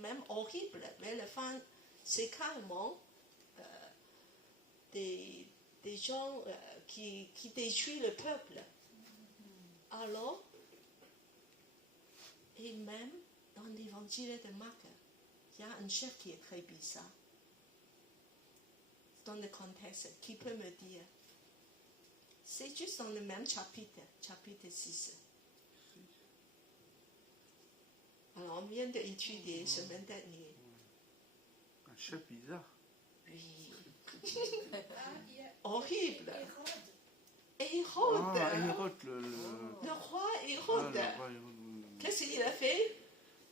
même horrible. Vers la fin, c'est carrément des gens qui détruisent le peuple. Alors, et même dans l'évangile de Marc, il y a un chef qui est très bizarre. Dans le contexte, qui peut me dire? C'est juste dans le même chapitre 6. Alors, on vient d'étudier semaine dernière. Un chef bizarre. Oui. Horrible. Hérode. Ah, Hérode, le roi Hérode. Ah, le roi Hérode. Qu'est-ce qu'il a fait?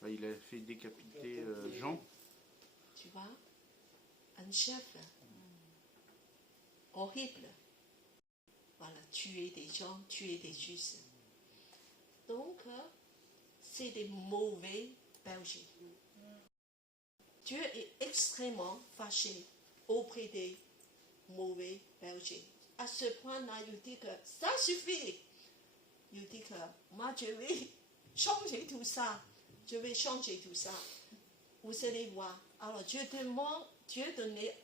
Il a fait décapiter Jean. Tu vois, un chef horrible. voilà, tuer des gens, tuer des Juifs. Donc, c'est des mauvais bergers. Dieu est extrêmement fâché auprès des mauvais bergers. À ce point-là, il dit que ça suffit. Il dit que moi, je vais changer tout ça. Je vais changer tout ça. Vous allez voir. Alors, Dieu donnait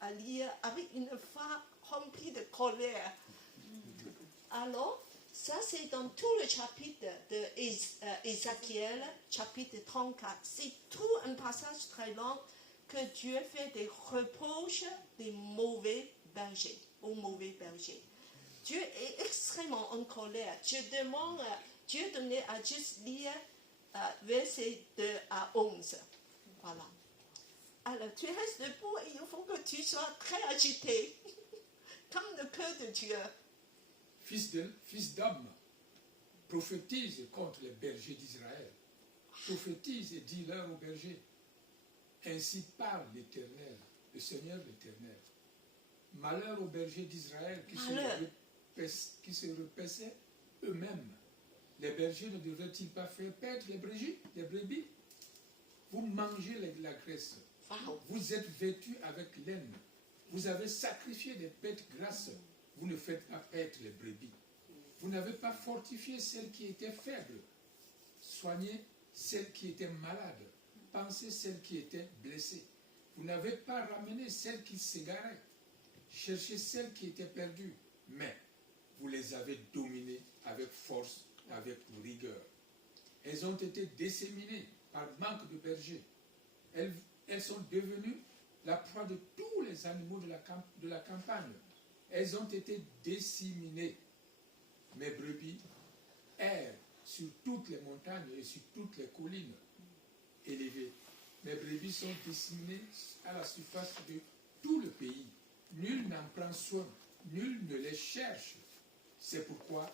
à lire avec une foi remplie de colère. Alors, ça c'est dans tout le chapitre d'Ézéchiel, chapitre 34. C'est tout un passage très long que Dieu fait des reproches des mauvais bergers, aux mauvais bergers. Dieu est extrêmement en colère. Dieu donnait à juste lire versets 2 à 11. Voilà. Alors, tu restes debout et il faut que tu sois très agité, comme le cœur de Dieu. Fils d'homme, prophétise contre les bergers d'Israël. Prophétise et dis-leur aux bergers. Ainsi parle l'Éternel, le Seigneur l'Éternel. Malheur aux bergers d'Israël qui se repaissaient eux-mêmes. Les bergers ne devraient-ils pas faire paître les brebis? Vous mangez la graisse. Vous êtes vêtus avec laine. Vous avez sacrifié des bêtes grasses. Vous ne faites pas paître les brebis. Vous n'avez pas fortifié celles qui étaient faibles. Soignez celles qui étaient malades. Pensez celles qui étaient blessées. Vous n'avez pas ramené celles qui s'égaraient. Cherchez celles qui étaient perdues. Mais vous les avez dominées avec force, avec rigueur. Elles ont été disséminées par manque de bergers. Elles sont devenues la proie de tous les animaux de la campagne. Elles ont été disséminées. Mes brebis errent sur toutes les montagnes et sur toutes les collines élevées. Mes brebis sont disséminées à la surface de tout le pays. Nul n'en prend soin, nul ne les cherche. C'est pourquoi,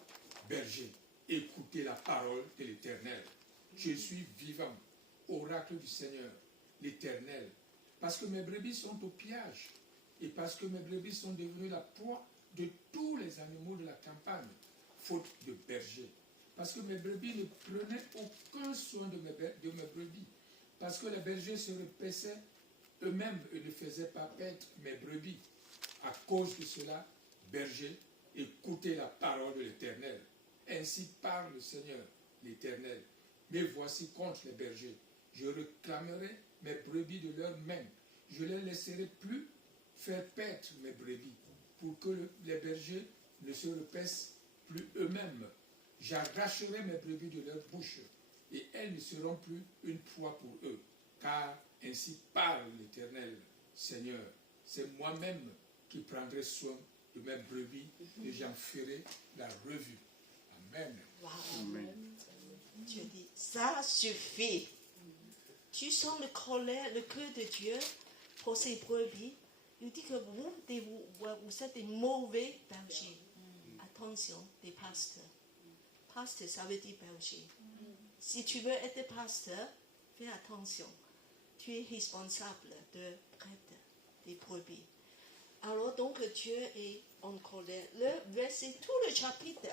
berger, écoutez la parole de l'Éternel. Je suis vivant, oracle du Seigneur, l'Éternel, parce que mes brebis sont au pillage et parce que mes brebis sont devenues la proie de tous les animaux de la campagne, faute de berger. Parce que mes brebis ne prenaient aucun soin de mes brebis. Parce que les bergers se repaissaient eux-mêmes et ne faisaient pas paître mes brebis. À cause de cela, berger, écoutez la parole de l'Éternel. Ainsi parle le Seigneur, l'Éternel. Mais voici contre les bergers. Je réclamerai mes brebis de leurs mains. Je ne les laisserai plus faire paître mes brebis, pour que les bergers ne se repaissent plus eux-mêmes. J'arracherai mes brebis de leur bouche, et elles ne seront plus une proie pour eux. Car ainsi parle l'Éternel, Seigneur. C'est moi-même qui prendrai soin de mes brebis, et j'en ferai la revue. Amen. Wow. Amen. Dieu dit, ça suffit. Tu sens le colère, le cœur de Dieu pour ses brebis. Il dit que vous êtes des mauvais bergers. Attention, des pasteurs. Pasteur, ça veut dire berger. Si tu veux être pasteur, fais attention. Tu es responsable de prêtre des brebis. Alors donc Dieu est en colère. Le verset, tout le chapitre,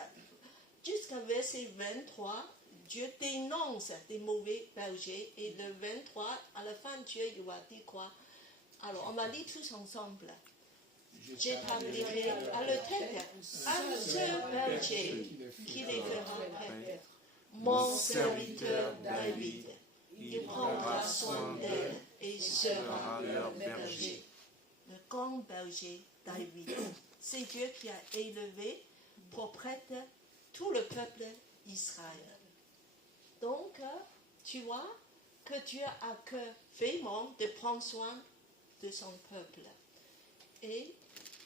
jusqu'à verset 23, Dieu dénonce des mauvais bergers. Et le 23, à la fin, Dieu il va dire quoi? Alors, on va lire tous ensemble. J'établirai à leur tête un seul berger qui les fera paître. Mon serviteur David, il prendra soin d'elle et sera leur berger. Le grand berger David, c'est Dieu qui a élevé pour prêtre tout le peuple d'Israël. Donc, tu vois que Dieu a cœur vraiment de prendre soin de son peuple. Et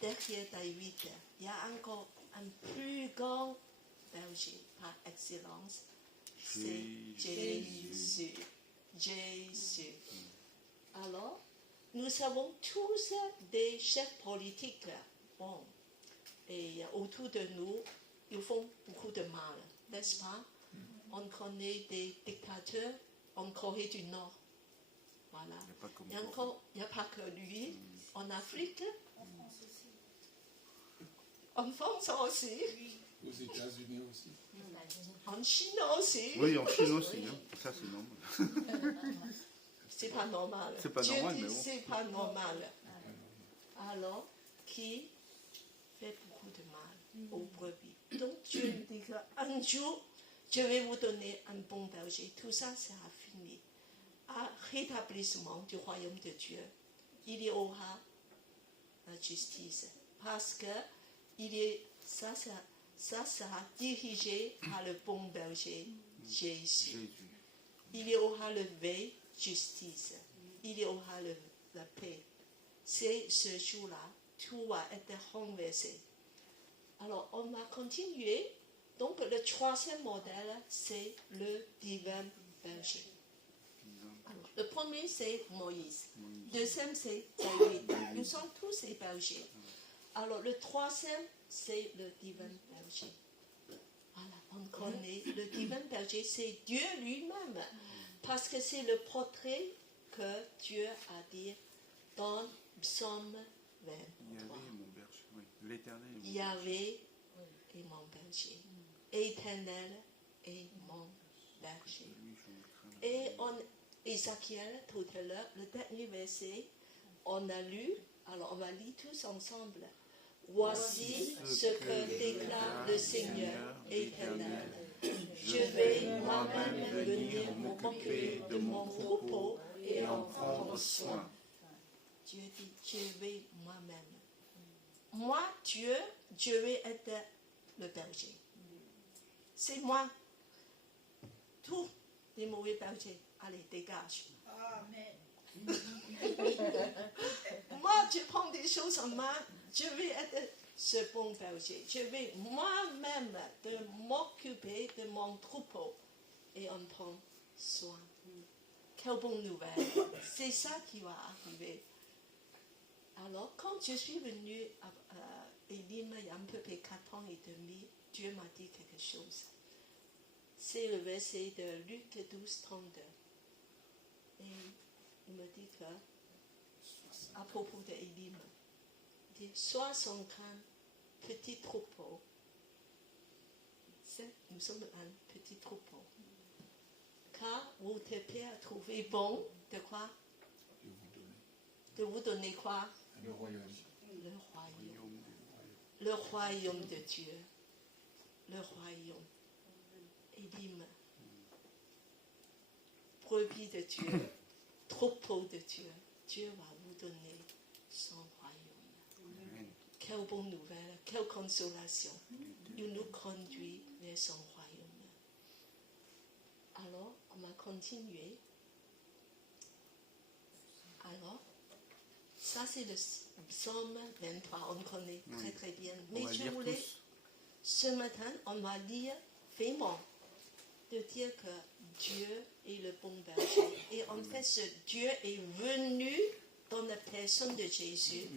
derrière David, il y a encore un plus grand berger par excellence, c'est Jésus. Jésus. Alors, nous avons tous des chefs politiques. Bon, et autour de nous, ils font beaucoup de mal, n'est-ce pas? On connaît des dictateurs en Corée du Nord. Voilà. Il n'y a pas que lui. En Afrique, En France aussi, Aux États-Unis aussi. en Chine aussi. Oui, en Chine aussi, hein. Ça c'est normal. C'est pas normal. C'est pas Dieu normal, dit mais bon. c'est pas normal. Alors, qui fait beaucoup de mal aux brebis. Donc Dieu dit qu'un jour, je vais vous donner un bon berger. Tout ça sera fini. À rétablissement du royaume de Dieu, il y aura la justice. Parce que ça sera dirigé par le bon berger, Jésus. Il y aura le vraie justice. Il y aura la paix. C'est ce jour-là, tout va être renversé. Alors, on va continuer. Donc, le troisième modèle, c'est le divin berger. Alors, le premier, c'est Moïse. Deuxième, c'est David. Nous sommes tous des bergers. Alors, le troisième, c'est le divin berger. Voilà, on connaît le divin berger, c'est Dieu lui-même. Parce que c'est le portrait que Dieu a dit dans Psaume 23. Yahvé est mon berger, oui. L'Éternel est mon berger. Yahvé est mon berger. Éternel est mon berger. Et en Ézéchiel, tout à l'heure, le dernier verset, on a lu, alors on va lire tous ensemble. Voici ce que déclare le Seigneur éternel. Je vais moi-même venir m'occuper de mon troupeau et en prendre soin. Dieu dit, je vais moi-même. Moi, Dieu, je vais être le berger. C'est moi. Tous les mauvais bergers, allez, dégage. Amen. Moi, je prends des choses en main, je vais être ce bon berger. Je vais moi-même de m'occuper de mon troupeau et en prendre soin. Quelle bonne nouvelle. C'est ça qui va arriver. Alors, quand je suis venue à Elim, il y a un peu près 4 ans et demi, Dieu m'a dit quelque chose. C'est le verset de Luc 12, 32. Et il me dit que, à propos d'Elim, il dit, sois son grand petit troupeau. Nous sommes un petit troupeau. Car votre Père a trouvé bon de quoi? De vous donner quoi? Le royaume. Le royaume. Le royaume de Dieu. Le royaume. Elim. Brebis de Dieu. Troupeau de Dieu. Dieu va vous donner son royaume. Amen. Quelle bonne nouvelle, quelle consolation. Il nous conduit vers son royaume. Alors, on va continuer. Alors, ça c'est le psaume 23, on connaît très très bien. Mais je voulais, ce matin, on va lire vraiment de dire que Dieu est le bon berger. Et en fait, ce Dieu est venu dans la personne de Jésus,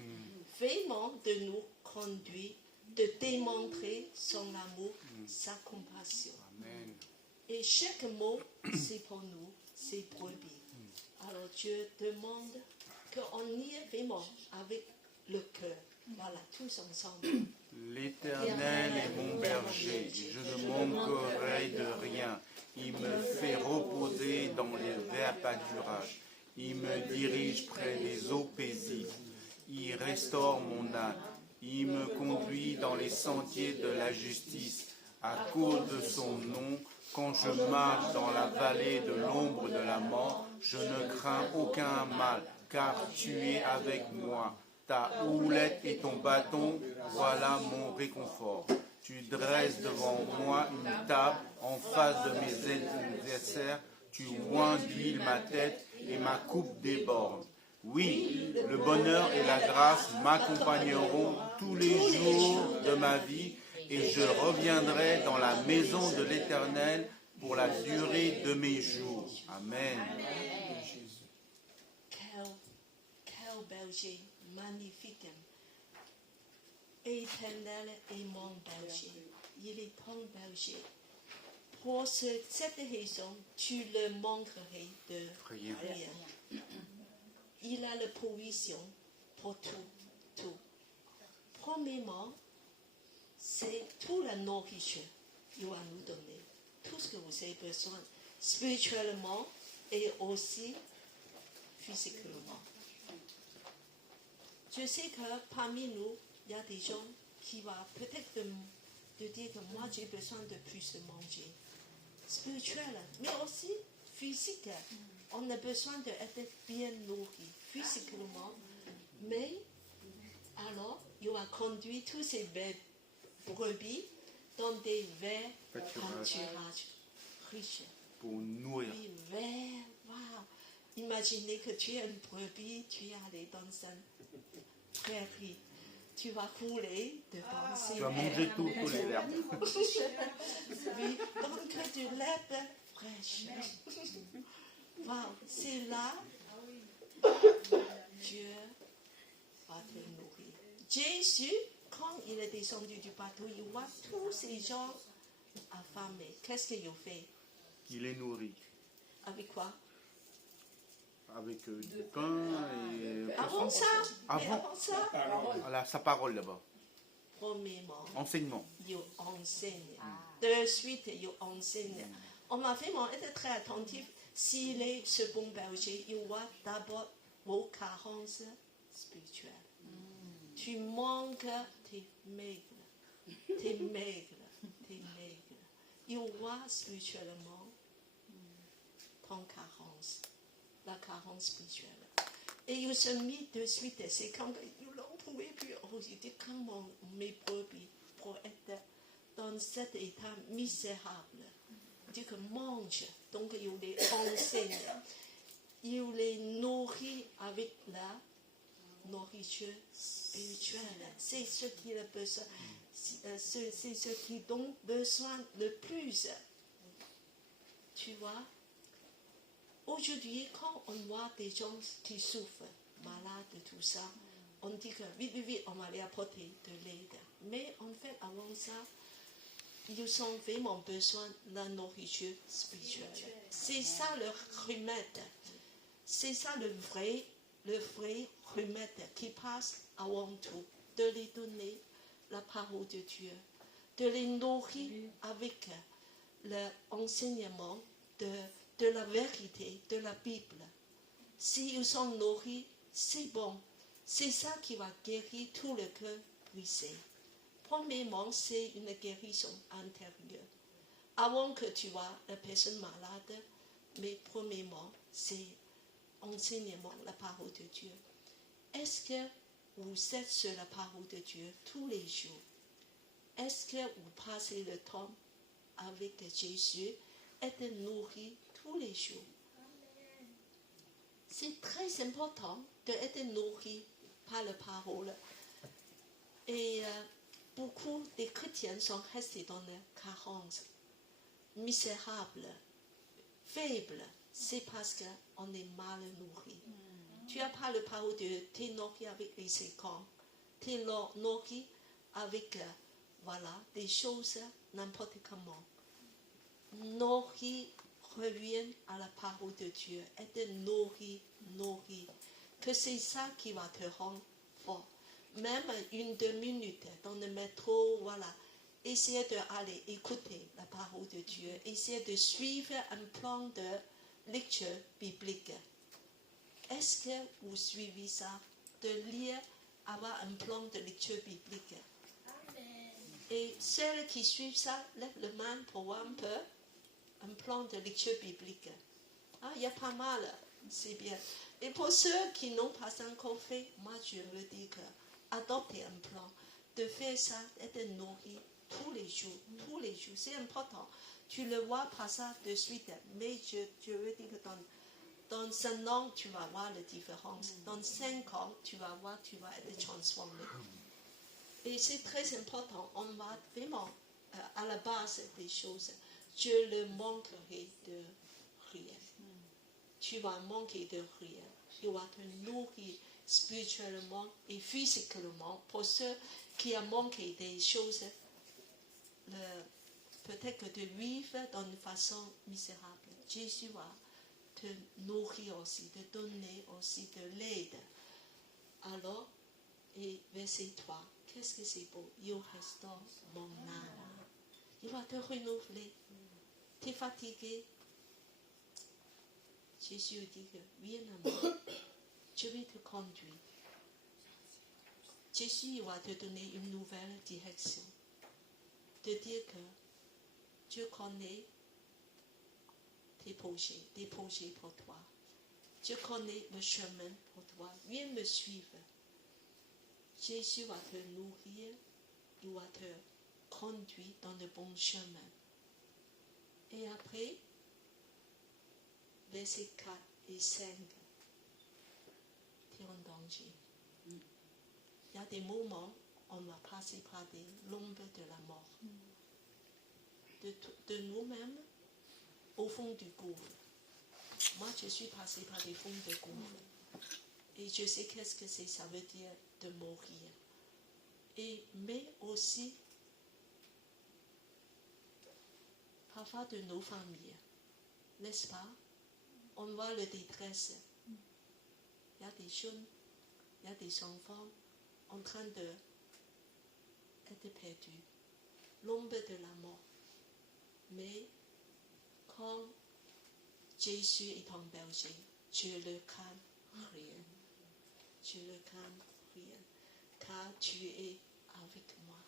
vraiment de nous conduire, de démontrer son amour, sa compassion. Amen. Et chaque mot, c'est pour nous, c'est brebis. Alors Dieu demande qu'on y est vraiment avec le cœur. Voilà, tous ensemble. L'Éternel est mon berger, je ne manquerai de rien. Il me fait reposer dans les verts pâturages. Il me dirige près des eaux paisibles. Il restaure mon âme. Il me conduit dans les sentiers de la justice. À cause de son nom, quand je marche dans la vallée de l'ombre de la mort, je ne crains aucun mal, car tu es avec moi. Ta houlette et ton bâton, voilà mon réconfort. Tu dresses devant moi une table en face de mes adversaires. Tu oins d'huile ma tête et ma coupe déborde. Oui, le bonheur et la grâce m'accompagneront tous les jours de ma vie et je reviendrai dans la maison de l'Éternel pour la durée de mes jours. Amen. Quel berger magnifique. Éternel est mon berger. Il est ton berger. Pour cette raison, tu le manquerais de rien. Il a la provision pour tout. Premièrement, c'est toute la nourriture qu'il va nous donner. Tout ce que vous avez besoin, spirituellement et aussi physiquement. Je sais que parmi nous, il y a des gens qui vont peut-être de dire que moi j'ai besoin de plus de manger. Spirituel, mais aussi physique. On a besoin d'être bien nourri physiquement. Mais alors, il va conduire tous ces brebis dans des verts pâturages riches. Pour nourrir. Oui, verts, waouh. Imaginez que tu es une brebis, tu es allé dans un prairie. Tu vas couler devant ces Tu vas manger tous les herbes. Oui, donc du lait fraîche. Waouh, c'est là Dieu va te nourrir. Jésus, quand il est descendu du bateau, il voit tous ces gens affamés. Qu'est-ce qu'il fait? Il est nourri. Avec quoi? Avec du pain et... Avant ça, Avant ça, voilà, sa parole là-bas. premièrement, Enseignement. il enseigne. De suite, il enseigne. On va vraiment être très attentif. S'il est ce bon berger, il voit d'abord vos carences spirituelles. Tu manques, t'es maigre. T'es maigre. T'es maigre. Il voit spirituellement ton carence. La carence spirituelle. Et il se mit de suite, c'est quand il n'en pouvait plus. Oh, il dit comment mes brebis pour être dans cet état misérable. Il dit que mange. Donc il les enseigne. Il les nourrit avec la nourriture spirituelle. C'est ce qu'il a besoin. C'est ce qu'ils ont besoin le plus. Tu vois? Aujourd'hui, quand on voit des gens qui souffrent, malades, tout ça, on dit que vite, on va les apporter de l'aide. Mais en fait, avant ça, ils ont vraiment besoin de la nourriture spirituelle. C'est ça leur remède. C'est ça le vrai remède qui passe avant tout. De les donner la parole de Dieu. De les nourrir avec l'enseignement de la vérité, de la Bible. S'ils sont nourris, c'est bon. C'est ça qui va guérir tout le cœur brisé. Premièrement, c'est une guérison intérieure. Avant que tu vois la personne malade, mais premièrement, c'est enseignement, la parole de Dieu. Est-ce que vous êtes sur la parole de Dieu tous les jours? Est-ce que vous passez le temps avec Jésus, être nourri tous les jours? C'est très important d'être nourri par la parole. Et beaucoup de chrétiens sont restés dans la carence, misérables, faibles. C'est parce qu'on est mal nourri. Tu n'as pas la parole de t'es nourri avec les séquences. T'es nourri avec des choses n'importe comment. Nourri revient à la parole de Dieu. Être nourri. Que c'est ça qui va te rendre fort. Même une 2 minutes dans le métro, essayez d'aller écouter la parole de Dieu. Essayez de suivre un plan de lecture biblique. Est-ce que vous suivez ça? De lire, avoir un plan de lecture biblique. Amen. Et ceux qui suivent ça, lèvent le main pour voir un peu un plan de lecture biblique. Il y a pas mal, c'est bien. Et pour ceux qui n'ont pas encore fait, moi je veux dire que adopter un plan, de faire ça, être nourri tous les jours, c'est important. Tu le vois pas ça de suite, mais je veux dire que dans 1 an, tu vas voir la différence. Dans 5 ans, tu vas voir, tu vas être transformé. Et c'est très important. On va vraiment à la base des choses. Je ne manquerai de rien. Tu vas manquer de rien. Tu vas te nourrir spirituellement et physiquement. Pour ceux qui ont manqué des choses, peut-être de vivre d'une façon misérable. Jésus va te nourrir aussi, te donner aussi de l'aide. Alors, Et verset 3, qu'est-ce que c'est beau? Il restaure mon âme. Il va te renouveler. Tu es fatigué. Jésus dit que viens à moi. Je vais te conduire. Jésus va te donner une nouvelle direction. Te dire que Dieu connaît tes projets pour toi. Dieu connaît le chemin pour toi. Viens me suivre. Jésus va te nourrir, il va te conduire dans le bon chemin. Et après, versets 4 et 5, tu es en danger. Il y a des moments où on va passer par des l'ombre de la mort. De nous-mêmes, au fond du gouffre. Moi, je suis passée par des fonds de gouffre. Et je sais qu'est-ce que c'est, ça veut dire de mourir. Mais aussi, parfois de nos familles, n'est-ce pas? On voit le détresse. Il y a des jeunes, il y a des enfants en train d'être perdus. L'ombre de la mort. Mais quand Jésus est ton berger, je ne crains rien. Je ne crains rien, car tu es avec moi.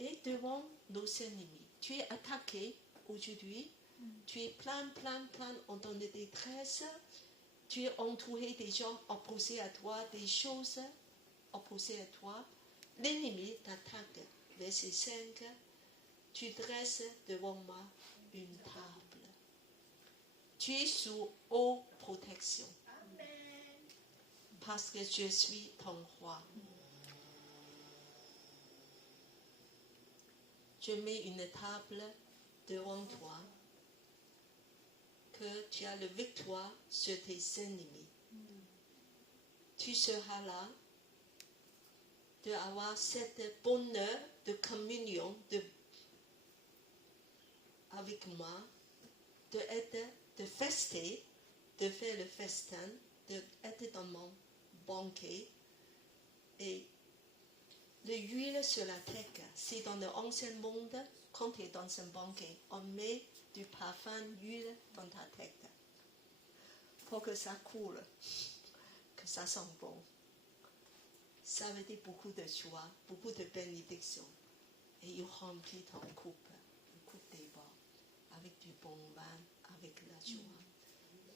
Et devant nos ennemis, tu es attaqué aujourd'hui, tu es plein en ton détresse, tu es entouré des gens opposés à toi, des choses opposées à toi. L'ennemi t'attaque. Verset 5, tu dresses devant moi une table. Tu es sous haute protection. Amen. Parce que je suis ton roi. Je mets une table devant toi, que tu as la victoire sur tes ennemis. Tu seras là d'avoir cette bonheur de communion avec moi, de fester, de faire le festin, d'être dans mon banquet. Et l'huile sur la tête, c'est dans l'ancien monde, quand tu es dans un banquet, on met du parfum d'huile dans ta tête pour que ça coule, que ça sent bon. Ça veut dire beaucoup de joie, beaucoup de bénédiction. Et il remplit ton coupe, le coupe déborde, avec du bon vin, avec la joie.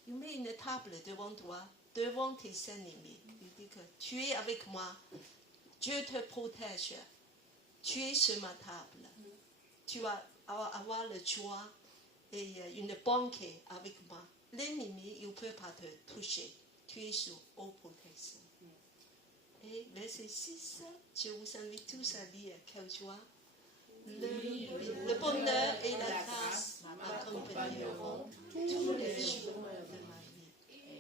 Il met une table devant toi, devant tes ennemis. Il dit que tu es avec moi, Dieu te protège, tu es sur ma table. Tu vas avoir la joie et une banquet avec moi. L'ennemi, il ne peut pas te toucher. Tu es sous haute protection. Et verset 6, je vous invite tous à lire. Quelle joie! Le bonheur et la grâce m'accompagneront tous les jours de ma vie.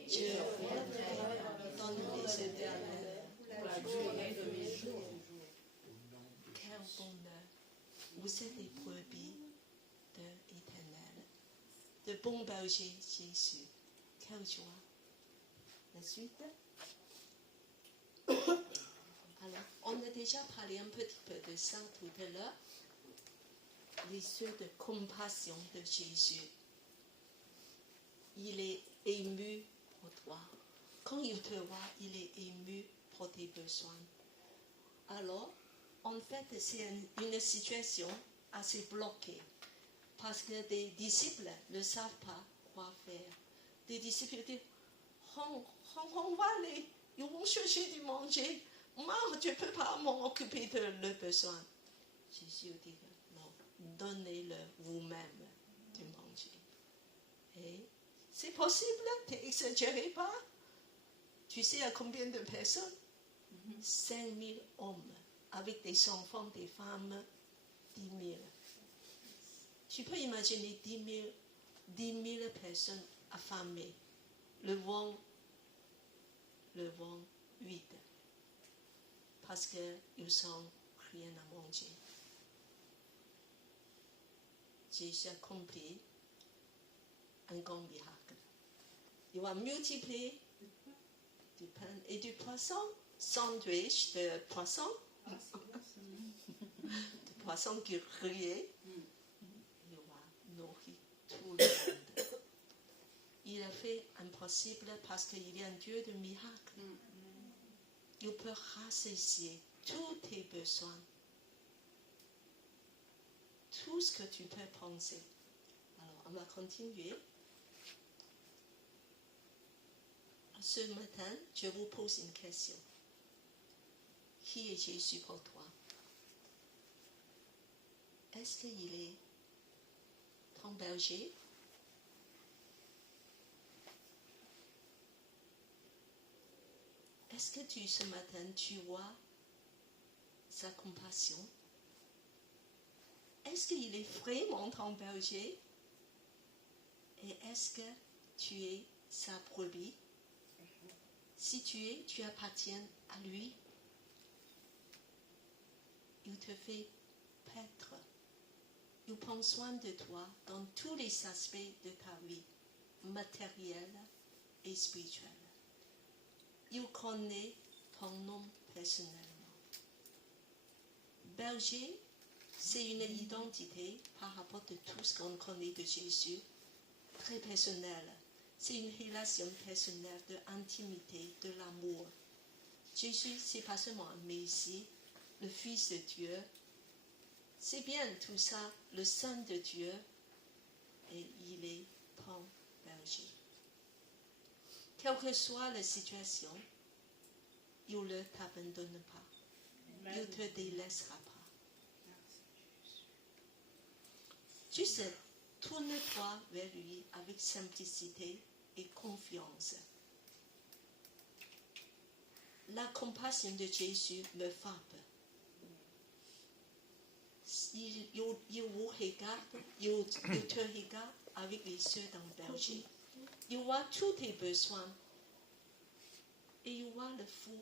Je viendrai dans le maison éternel pour la durée de mes jours. Quel bonheur! Vous êtes des brebis de l'Éternel. De bon berger Jésus. Quelle joie! La suite. Alors, on a déjà parlé un petit peu de ça tout à l'heure. Les yeux de compassion de Jésus. Il est ému pour toi. Quand il te voit, il est ému pour tes besoins. Alors, en fait, c'est une situation assez bloquée. Parce que des disciples ne savent pas quoi faire. Des disciples disent, on va aller. Ils vont chercher du manger. Moi, je ne peux pas m'occuper de leurs besoins. Jésus dit non, donnez-le vous-même du manger. Et c'est possible, tu n'exagères pas. Tu sais à combien de personnes? 5000 hommes, avec des enfants, des femmes, 10 000. Tu peux imaginer 10 000 personnes affamées. Le vent vide. Parce qu'ils n'ont rien à manger. Jésus a accompli un grand miracle. Il va multiplier du pain et du poisson, sandwich de poisson, de poisson grillé. Il va nourrir tout le monde. Il a fait impossible parce qu'il est un Dieu de miracles. Il peut rassasier tous tes besoins, tout ce que tu peux penser. Alors, on va continuer. Ce matin, je vous pose une question. Qui est Jésus pour toi? Est-ce qu'il est ton berger? Est-ce que ce matin, tu vois sa compassion? Est-ce qu'il est vraiment ton berger? Et est-ce que tu es sa brebis? Si tu appartiens à lui, il te fait paître. Il prend soin de toi dans tous les aspects de ta vie, matérielle et spirituelle. Il connaît ton nom personnellement. Berger, c'est une identité par rapport à tout ce qu'on connaît de Jésus, très personnelle. C'est une relation personnelle d'intimité, de l'amour. Jésus, c'est pas seulement un Messie, le Fils de Dieu. C'est bien tout ça, le Saint de Dieu, et il est ton berger. Quelle que soit la situation, il ne t'abandonne pas. Il ne te délaissera pas. Tu sais, tourne-toi vers lui avec simplicité et confiance. La compassion de Jésus me frappe. Il vous regarde, il te regarde avec les yeux d'un berger. Il voit tous tes besoins. Et il voit le fou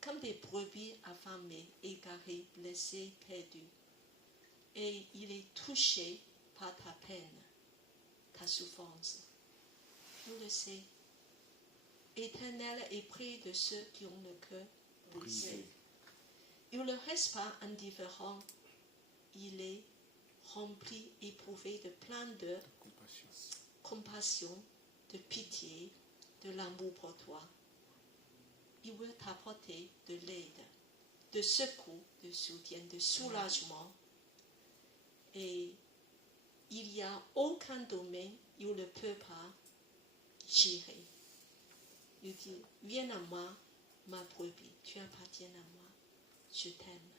comme des brebis affamées, égarées, blessées, perdues. Et il est touché par ta peine, ta souffrance. Tu le sais. Éternel est près de ceux qui ont le cœur brisé. Il ne reste pas indifférent. Il est rempli, éprouvé de plein de compassion, de pitié, de l'amour pour toi. Il veut t'apporter de l'aide, de secours, de soutien, de soulagement. Et il n'y a aucun domaine où il ne peut pas gérer. Il dit, viens à moi, ma brebis, tu appartiens à moi, je t'aime.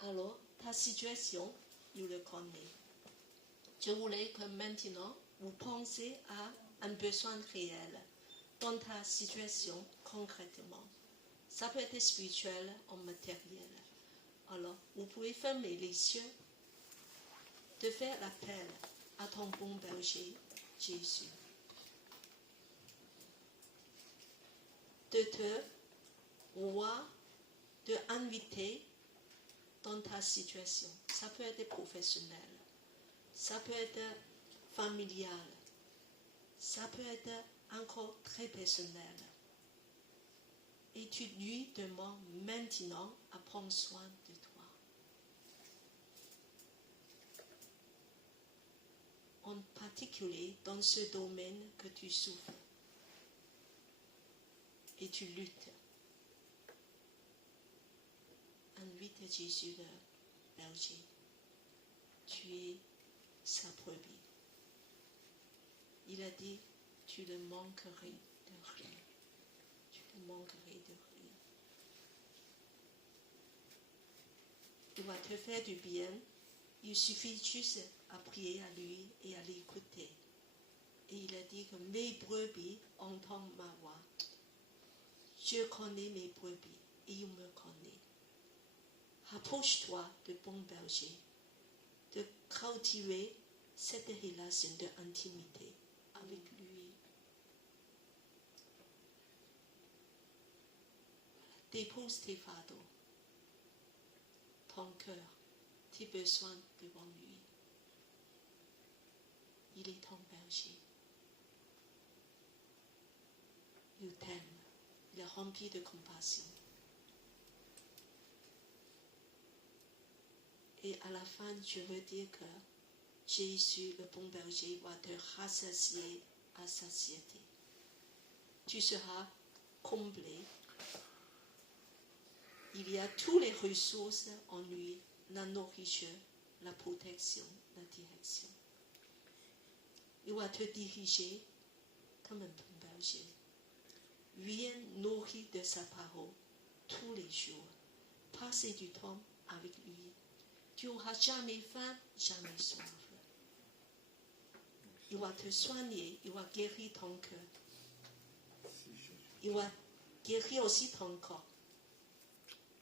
Alors, ta situation, il le connaît. Je voulais que maintenant, vous pensiez à un besoin réel dans ta situation concrètement. Ça peut être spirituel ou matériel. Alors, vous pouvez fermer les yeux, de faire l'appel à ton bon berger, Jésus. De te voir, de inviter dans ta situation. Ça peut être professionnel, ça peut être familial, ça peut être encore très personnel. Et tu lui demandes maintenant à prendre soin de toi. En particulier dans ce domaine que tu souffres et tu luttes. Invite Jésus le berger. Tu es sa brebis. Il a dit, tu ne manquerais de rien. Tu ne manquerais de rien. Il va te faire du bien. Il suffit juste à prier à lui et à l'écouter. Et il a dit que mes brebis entendent ma voix. Je connais mes brebis et il me connaît. Approche-toi de bon berger, de cultiver cette relation d'intimité avec lui. Dépose tes fardeaux, ton cœur, tes besoins devant lui. Il est ton berger. il t'aime, il est rempli de compassion. Et à la fin, je veux dire que Jésus, le bon berger, va te rassasier à satiété. Tu seras comblé. Il y a toutes les ressources en lui, la nourriture, la protection, la direction. Il va te diriger comme un bon berger. Viens nourrir de sa parole tous les jours. Passez du temps avec lui. Tu n'auras jamais faim, jamais soif. Il va te soigner, il va guérir ton cœur. Il va guérir aussi ton corps.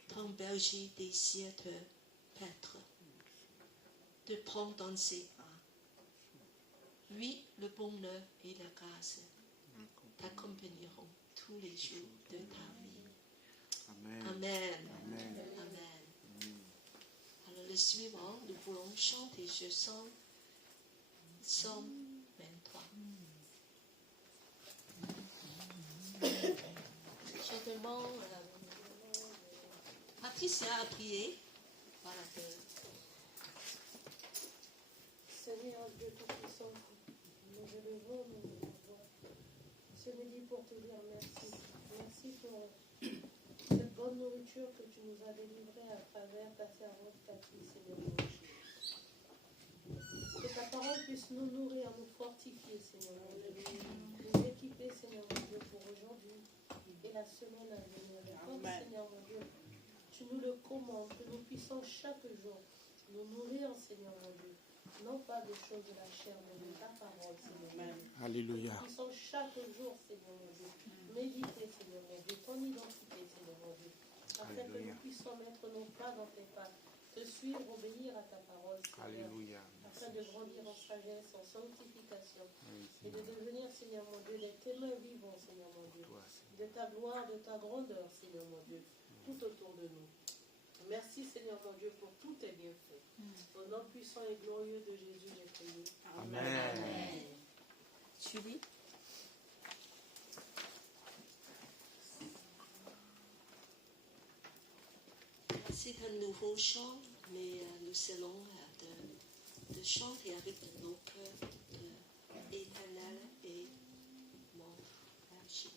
Ton berger désire te paître, te prendre dans ses bras. Lui, le bonheur et la grâce t'accompagneront tous les jours de ta vie. Amen. Amen. Amen. Amen. Alors le suivant, nous voulons chanter ce psaume 123. Je demande Patricia a prié. Voilà. Seigneur Dieu Tout-Puissant, nous élevons, nous élevons ce midi pour te dire merci. Merci pour cette bonne nourriture que tu nous as délivrée à travers ta servante Cathy, Seigneur mon Dieu. Que ta parole puisse nous nourrir, nous fortifier, Seigneur mon Dieu, nous équiper, Seigneur mon Dieu, pour aujourd'hui et la semaine à venir. Et comme, Seigneur mon Dieu, tu nous le commandes, que nous puissions chaque jour nous nourrir, Seigneur mon Dieu, non pas des choses de la chair, mais de ta parole, Seigneur mon Dieu. Alléluia. Que nous puissions chaque jour, Seigneur mon Dieu, méditer, Seigneur mon Dieu, ton identité, Seigneur mon Dieu, afin que nous puissions mettre nos pas dans tes pas, te suivre, obéir à ta parole, Seigneur, Alléluia. afin de grandir en sagesse, en sanctification, Oui, et de devenir, Seigneur mon Dieu, des témoins vivants, Seigneur mon Dieu, Toi, de ta gloire, de ta grandeur, Seigneur mon Dieu, tout autour de nous. Merci, Seigneur mon Dieu, pour tous tes bienfaits. Au nom puissant et glorieux de Jésus, j'ai prié. Amen. Julie. C'est un nouveau chant, mais nous allons de chanter avec nos cœurs éternel et mon berger.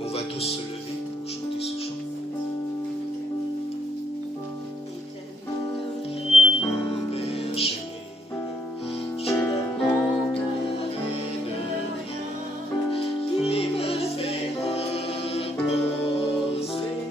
On va tous se lever pour chanter ce chant. Mon berger, je ne manquerai de rien. Il me fait reposer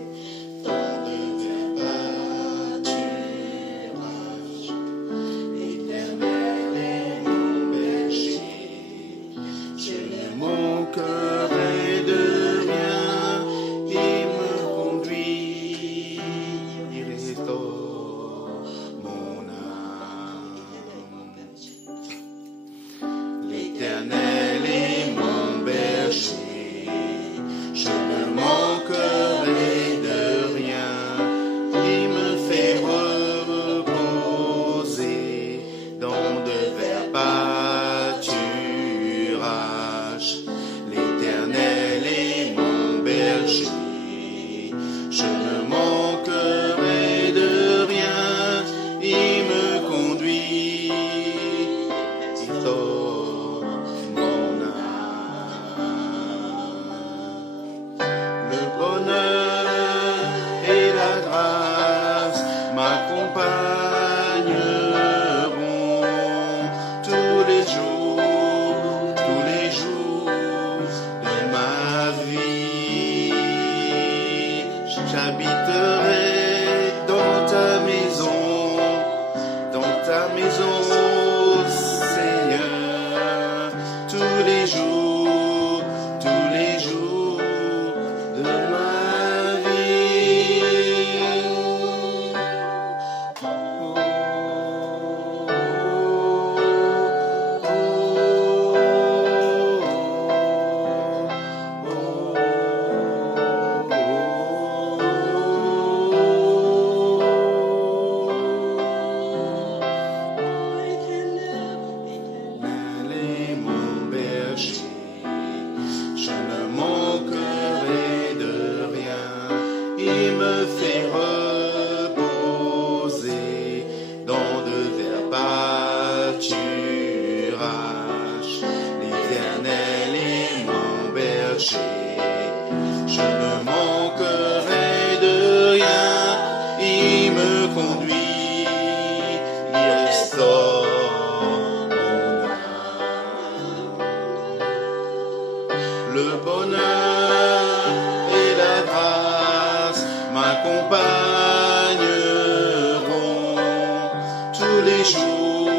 les jours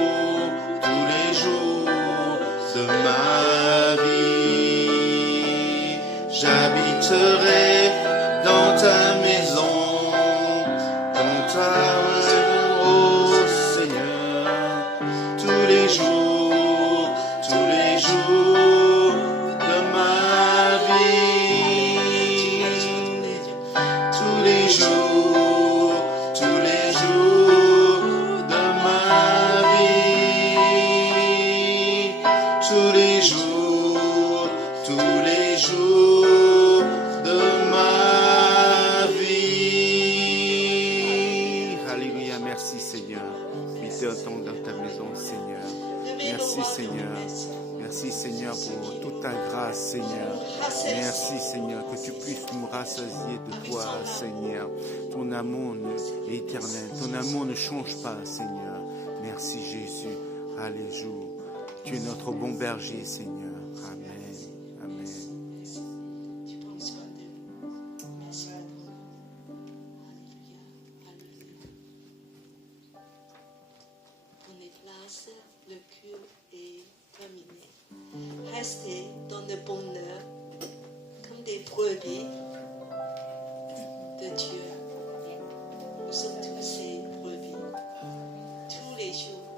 de ma vie. J'habiterai dans ta maison, oh Seigneur, tous les jours de ma vie. Tous les jours de ma vie. Tous les jours de ma vie. Alléluia, merci Seigneur. Mettez-toi dans ta maison, Seigneur. Merci Seigneur. Merci Seigneur pour toute ta grâce, Seigneur. Merci Seigneur, que tu puisses nous rassasier de toi, Seigneur. Ton amour est éternel, ton amour ne change pas, Seigneur. Merci Jésus. Alléluia. Tu es notre bon berger, Seigneur. Amen. Amen. Prenez place, le culte est terminé. Restez dans le bonheur comme des brebis de Dieu. Nous sommes tous ces brebis. Tous les jours